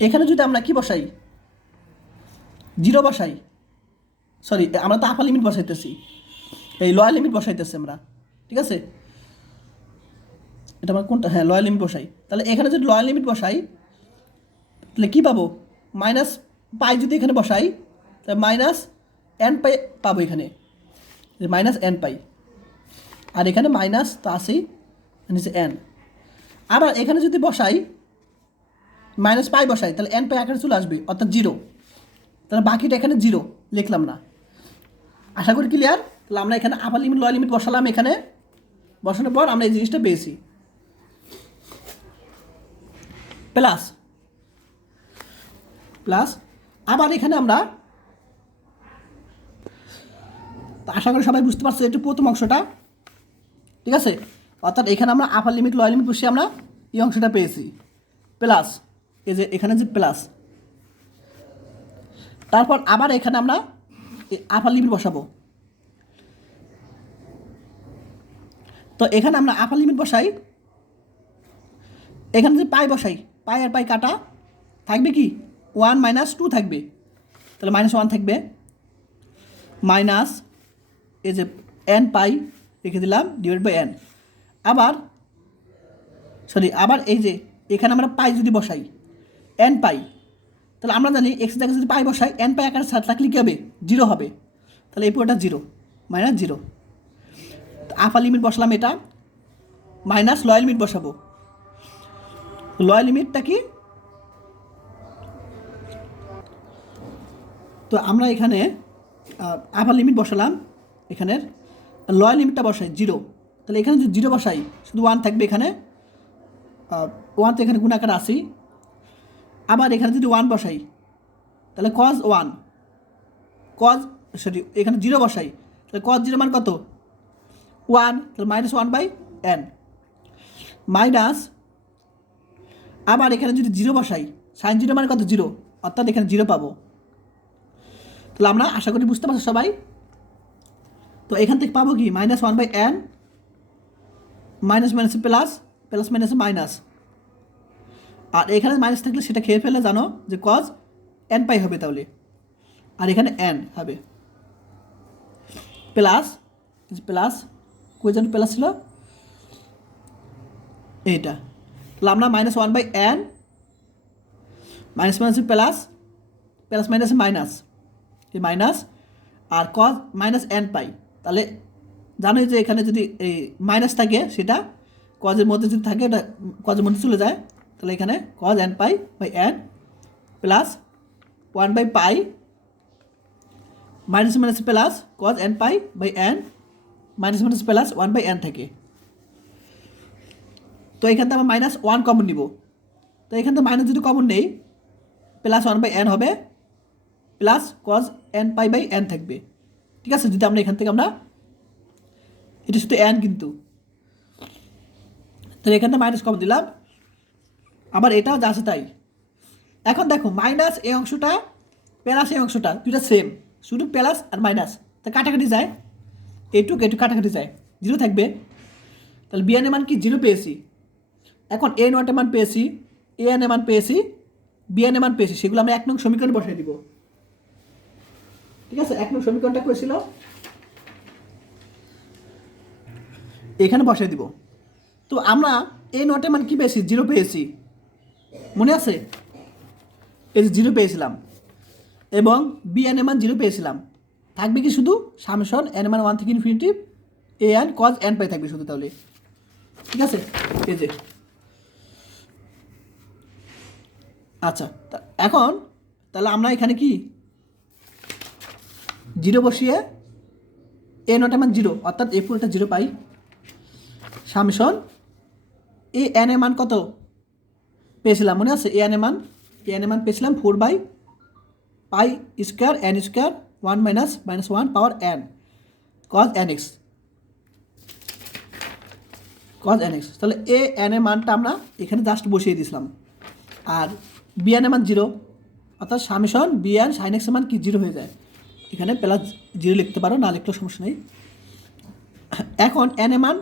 এখানে যদি আমরা কি বসাই, 0 বসাই, সরি আমরা তো আপার লিমিট বসাইতেছি, এই লোয়ার লিমিট বসাইতেছি আমরা, ঠিক আছে, এটা আমার কোনটা, হ্যাঁ লোয়ার লিমিট বসাই, তাহলে এখানে যদি লোয়ার লিমিট বসাই তাহলে কী পাবো, -পাই যদি এখানে বসাই তাহলে -n পাই পাবো, এখানে -n পাই, আর এখানে মাইনাস তো আসেই, নিচে n। আবার এখানে যদি বসাই -পাই বসাই তাহলে n পাই আকারে চলে আসবে, অর্থাৎ 0, তাহলে বাকিটা এখানে 0 লিখলাম না। আশা করি ক্লিয়ার। তাহলে আমরা এখানে আপার লিমিট লোয়ার লিমিট বসালাম, এখানে বসানোর পর আমরা এই জিনিসটা পেয়েছি, প্লাস প্লাস। আবার এখানে আমরা, আশা করি সবাই বুঝতে পারছো একটু প্রথম অংশটা, ঠিক আছে, অর্থাৎ এখানে আমরা আপার লিমিট লোয়ার লিমিট বসে আমরা এই অংশটা পেয়েছি, প্লাস এই যে এখানে যে প্লাস, তারপর আবার এখানে আমরা আপার লিমিট বসাবো। তো এখানে আমরা আপার লিমিট বসাই, এখানে যদি পাই বসাই, পাই আর পাই কাটা, থাকবে কি 1 - 2 থাকবে, তাহলে -1 থাকবে, মাইনাস এই যে n পাই রেখে দিলাম /n। আবার আবার এই যে এখানে আমরা পাই যদি বসাই n পাই, তাহলে আমরা জানি এক্স জায়গায় যদি পাই বসাই n পাই আকারে থাকলে কী হবে, 0 হবে, তাহলে এই পুরোটা 0, -0। আপার লিমিট বসালাম, এটা মাইনাস লোয়ার লিমিট বসাবো, লোয়ার লিমিটটা কি, তো আমরা এখানে আপার লিমিট বসালাম, এখানের লোয়ার লিমিটটা বসাই 0, তাহলে এখানে যদি 0 বসাই শুধু 1 থাকবে, এখানে 1 তো এখানে গুণাকার আসি। আবার এখানে যদি 1 বসাই তাহলে cos 1, এখানে 0 বসাই তাহলে cos 0 মান কত, 1, তাহলে -1/n মাইনাস। আবার এখানে যদি 0 বসাই sin 0 মান কত, 0, অর্থাৎ এখানে 0 পাবো। তাহলে আমরা আশা করি বুঝতে পারছো সবাই। তো এখান থেকে পাবো কি -1/n, মাইনাস মাইনাসে প্লাস, প্লাস মাইনাসে মাইনাস, আর এখানে মাইনাস থাকলে সেটা খেয়ে ফেলে জানো যে cos n পাই হবে, তাহলে আর এখানে n হবে প্লাস, প্লাস কই যেন প্লাস ছিল এইটা, তাহলে আমরা -1/n, মাইনাস মাইনাসে প্লাস, প্লাস মাইনাসে মাইনাস, এই মাইনাস, আর cos -n পাই, তাহলে জানোই যে এখানে যদি এই মাইনাস থাকে সেটা কজের মধ্যে যদি থাকে এটা কজের মধ্যে চলে যায়, তাহলে এখানে cos n pi by n plus 1/পাই minus minus plus cos n pi by n minus minus plus 1/n থাকে। তো এখান থেকে আমরা -1 কমন নিব, তো এখান থেকে মাইনাস যদি কমন নেই প্লাস 1/n হবে, plus cos n pi by n থাকবে, ঠিক আছে। যদি আমরা এখান থেকে আমরা, এটা শুধু n কিন্তু, তাহলে এখান থেকে মাইনাস কমন দিলাম, আবার এটাও যা আছে তাই। এখন দেখো মাইনাস এই অংশটা প্লাস এই অংশটা দুইটা সেম, শুধু প্লাস আর মাইনাস, তা কাটাকাটি যায়, এইটুকু কাটাকাটি যায়, 0 থাকবে, তাহলে bn এর মান কি 0 পেয়েছি। এখন a নট এর মান পেয়েছি, an এর মান পেয়েছি, bn এর মান পেয়েছি, সেগুলো আমরা 1 নং সমীকরণে বসাই দিব, ঠিক আছে। 1 নং সমীকরণটা করেছিল এখানে বসাই দিব। তো আমরা a নট এর মান কি পেয়েছি, 0 পেয়েছি, মনে আছে, এই যে 0 পেয়েছিলাম, এবং bn এর মান 0 পেয়েছিলাম, থাকবে কি শুধু সামেশন n এর মান 1 থেকে ইনফিনিটি an cos n পাই থাকবে শুধু, তাহলে ঠিক আছে। এই যে আচ্ছা, এখন তাহলে আমরা এখানে কি 0 বসিয়ে a নট এর মান 0, অর্থাৎ এই পুরোটা 0 পাই, সামেশন এ n এর মান কত পেয়েছিলাম, মনে আছে, an এর মান পেয়েছিলাম 4/, পাই স্কোয়ার এন স্কোয়ার 1 মাইনাস -1 পাওয়ার n cos nx তাহলে এ এন এর মানটা আমরা এখানে জাস্ট বসিয়ে দিয়েছিলাম, আর বি এন এর মান 0, অর্থাৎ summation b n sine x এর মান কি 0 হয়ে যায়। এখানে প্লাস 0 লিখতে পারো, না লিখলেও সমস্যা নেই। এখন এন এর মান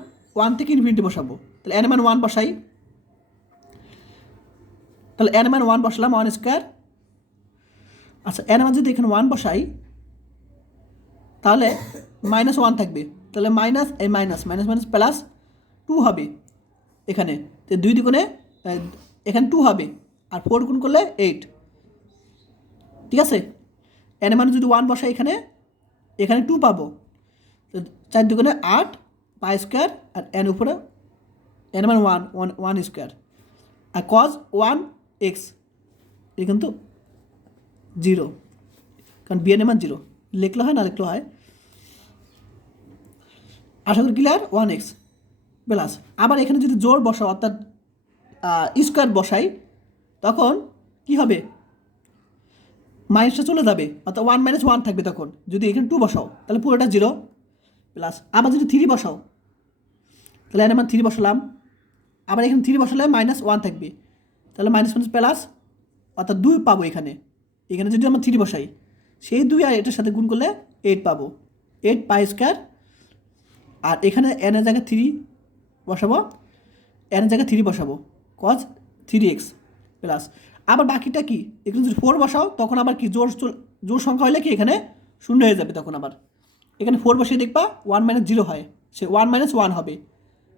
1 থেকে ইনফিনিটি বসাবো, তাহলে এন এর মান 1 বসাই, তাহলে এন এর মান 1 বসালাম 1 স্কোয়ার। আচ্ছা এন এর মান যদি এখানে 1 বসাই তাহলে -1 থাকবে, তাহলে মাইনাস এই মাইনাস প্লাস 2 হবে এখানে, তো 2 দ্বিগুণে এখানে 2 হবে, আর 4 গুণ করলে 8, ঠিক আছে। এন এর মান যদি 1 বসাই এখানে 2 পাবো, তো 4 দ্বিগুণে 8 পাই স্কোয়ার, আর এন উপরে এন এর মান 1 স্কোয়ার, আর cos 1x এটা কিন্তু 0, কারণ বি এন এর মান 0, লিখলে হয় না লিখলেও হয়। আশা করি ক্লিয়ার। 1x প্লাস আবার এখানে যদি জোর বসাও অর্থাৎ স্কোয়ার বসাই তখন কি হবে, মাইনাসটা চলে যাবে, অর্থাৎ 1 - 1 থাকবে তখন। যদি এখানে 2 বসাও তাহলে পুরোটা 0 প্লাস, আবার যদি 3 বসাও তাহলে এর মান 3 বসালাম, আবার এখানে 3 বসালে -1 থাকবে, তাহলে মাইনাস প্লাস, অর্থাৎ 2 পাবো এখানে যদি আমরা 3 বসাই সেই 2 আর এটার সাথে গুণ করলে 8 পাবো, 8 পাই স্কোয়ার, আর এখানে এন এর জায়গায় 3 বসাবো, এন এর জায়গায় 3 বসাবো cos 3x প্লাস, আবার বাকিটা কি এখানে যদি 4 বসাও তখন আবার কি জোর সংখ্যা হলে কি এখানে 0 হয়ে যাবে, তখন আবার এখানে 4 বসিয়ে দেখবা 1 - 0 হয়, সে 1 - 1 হবে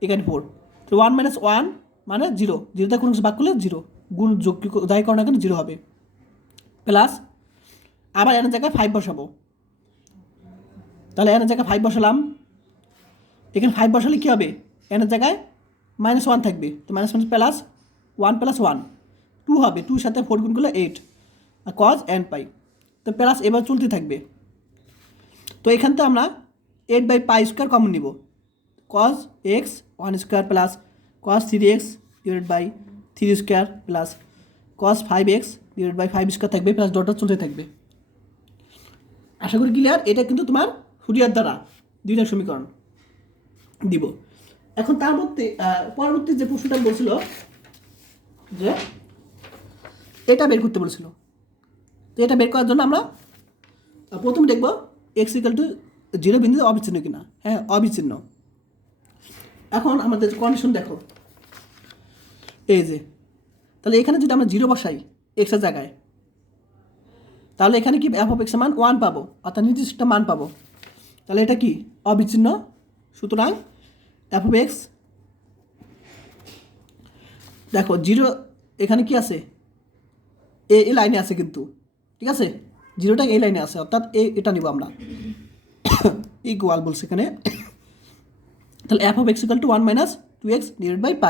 এখানে 4, তো 1 - 1 মানে 0, 0তে কোনো কিছু ভাগ করলে 0, গুণ যোগ যাই করো না কেন 0 হবে প্লাস, আবার এর জায়গায় 5 বসাবো, তাহলে এর জায়গায় 5 বসালাম, এখানে 5 বসালে কী হবে, এর জায়গায় -1 থাকবে, তো -1 প্লাস 1 + 1 2 হবে, 2 সাথে 4 গুণ করলে 8, আর cos n পাই, তো প্লাস এবার চলতে থাকবে। তো এখান থেকে আমরা 8/π² কমন নিব, cos x 1 square plus cos 3x / 3 square plus cos 5x / 5 square থাকবে, প্লাস ডটটা চলতে থাকবে। আশা করি ক্লিয়ার। এটা কিন্তু তোমার ফুরিয়ার দ্বারা 2 সমীকরণ দিব। এখন তার মধ্যে পরবর্তী যে প্রশ্নটা বলছিল যে এটা বের করতে বলেছিল, তো এটা বের করার জন্য আমরা প্রথমে দেখব x = 0 বিন্দুতে অবিচ্ছিন্ন কিনা। হ্যাঁ অবিচ্ছিন্ন। এখন আমাদের কন্ডিশন দেখো, এই যে তাহলে এখানে যদি আমরা 0 বসাই x এর জায়গায় তাহলে এখানে কি f(x) এর মান 1 পাবো, অর্থাৎ নির্দিষ্ট মান পাবো, তাহলে এটা কি অবিচ্ছিন্ন। সুতরাং f(x) দেখো 0 এখানে কি আছে, এই লাইনে আছে কিন্তু, ঠিক আছে 0টা এই লাইনে আছে, অর্থাৎ এটা নিব আমরা ইকুয়াল বলছে এখানে, তাহলে f(x) = 1 - 2x / π,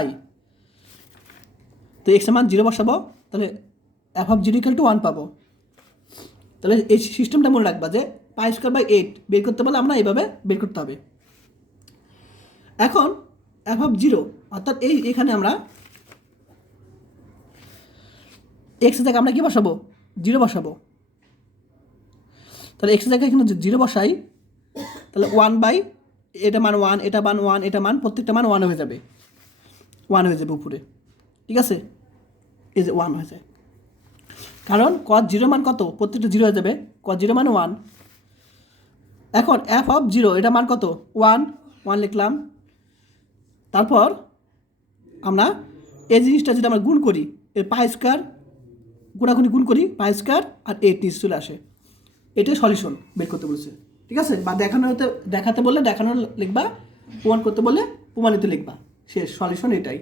তো x এর মান 0 বসাবো, তাহলে f(0) = 1 পাবো। তাহলে এই সিস্টেমটা মনে রাখবা যে π² / 8 বের করতে বলে আমরা এইভাবে বের করতে হবে। এখন f(0) অর্থাৎ এখানে আমরা x এর জায়গায় আমরা কি বসাবো, 0 বসাবো, তাহলে x এর জায়গায় এখানে 0 বসাই, তাহলে 1 এটা মান 1, এটা মান 1, এটা মান প্রত্যেকটা মান 1 হয়ে যাবে, 1 হয়ে যাবে উপরে, ঠিক আছে, এই যে 1 হয়ে যায়, কারণ cos 0 মান কত, প্রত্যেকটা 0 হয়ে যাবে, cos 0 মানে 1। এখন f(0) এটা মান কত, 1 লিখলাম। তারপর আমরা এই জিনিসটা যদি আমরা গুণ করি, এই π² গুণাগুণি গুণ করি, π² আর 8 নিচে চলে আসে, এটাই সলিউশন বের করতে বলেছে, ঠিক আছে। বা দেখাতে বললে দেখানো লিখবা, প্রমাণ করতে বললে প্রমাণিত লিখবা, শেষ, সলিউশন এটাই।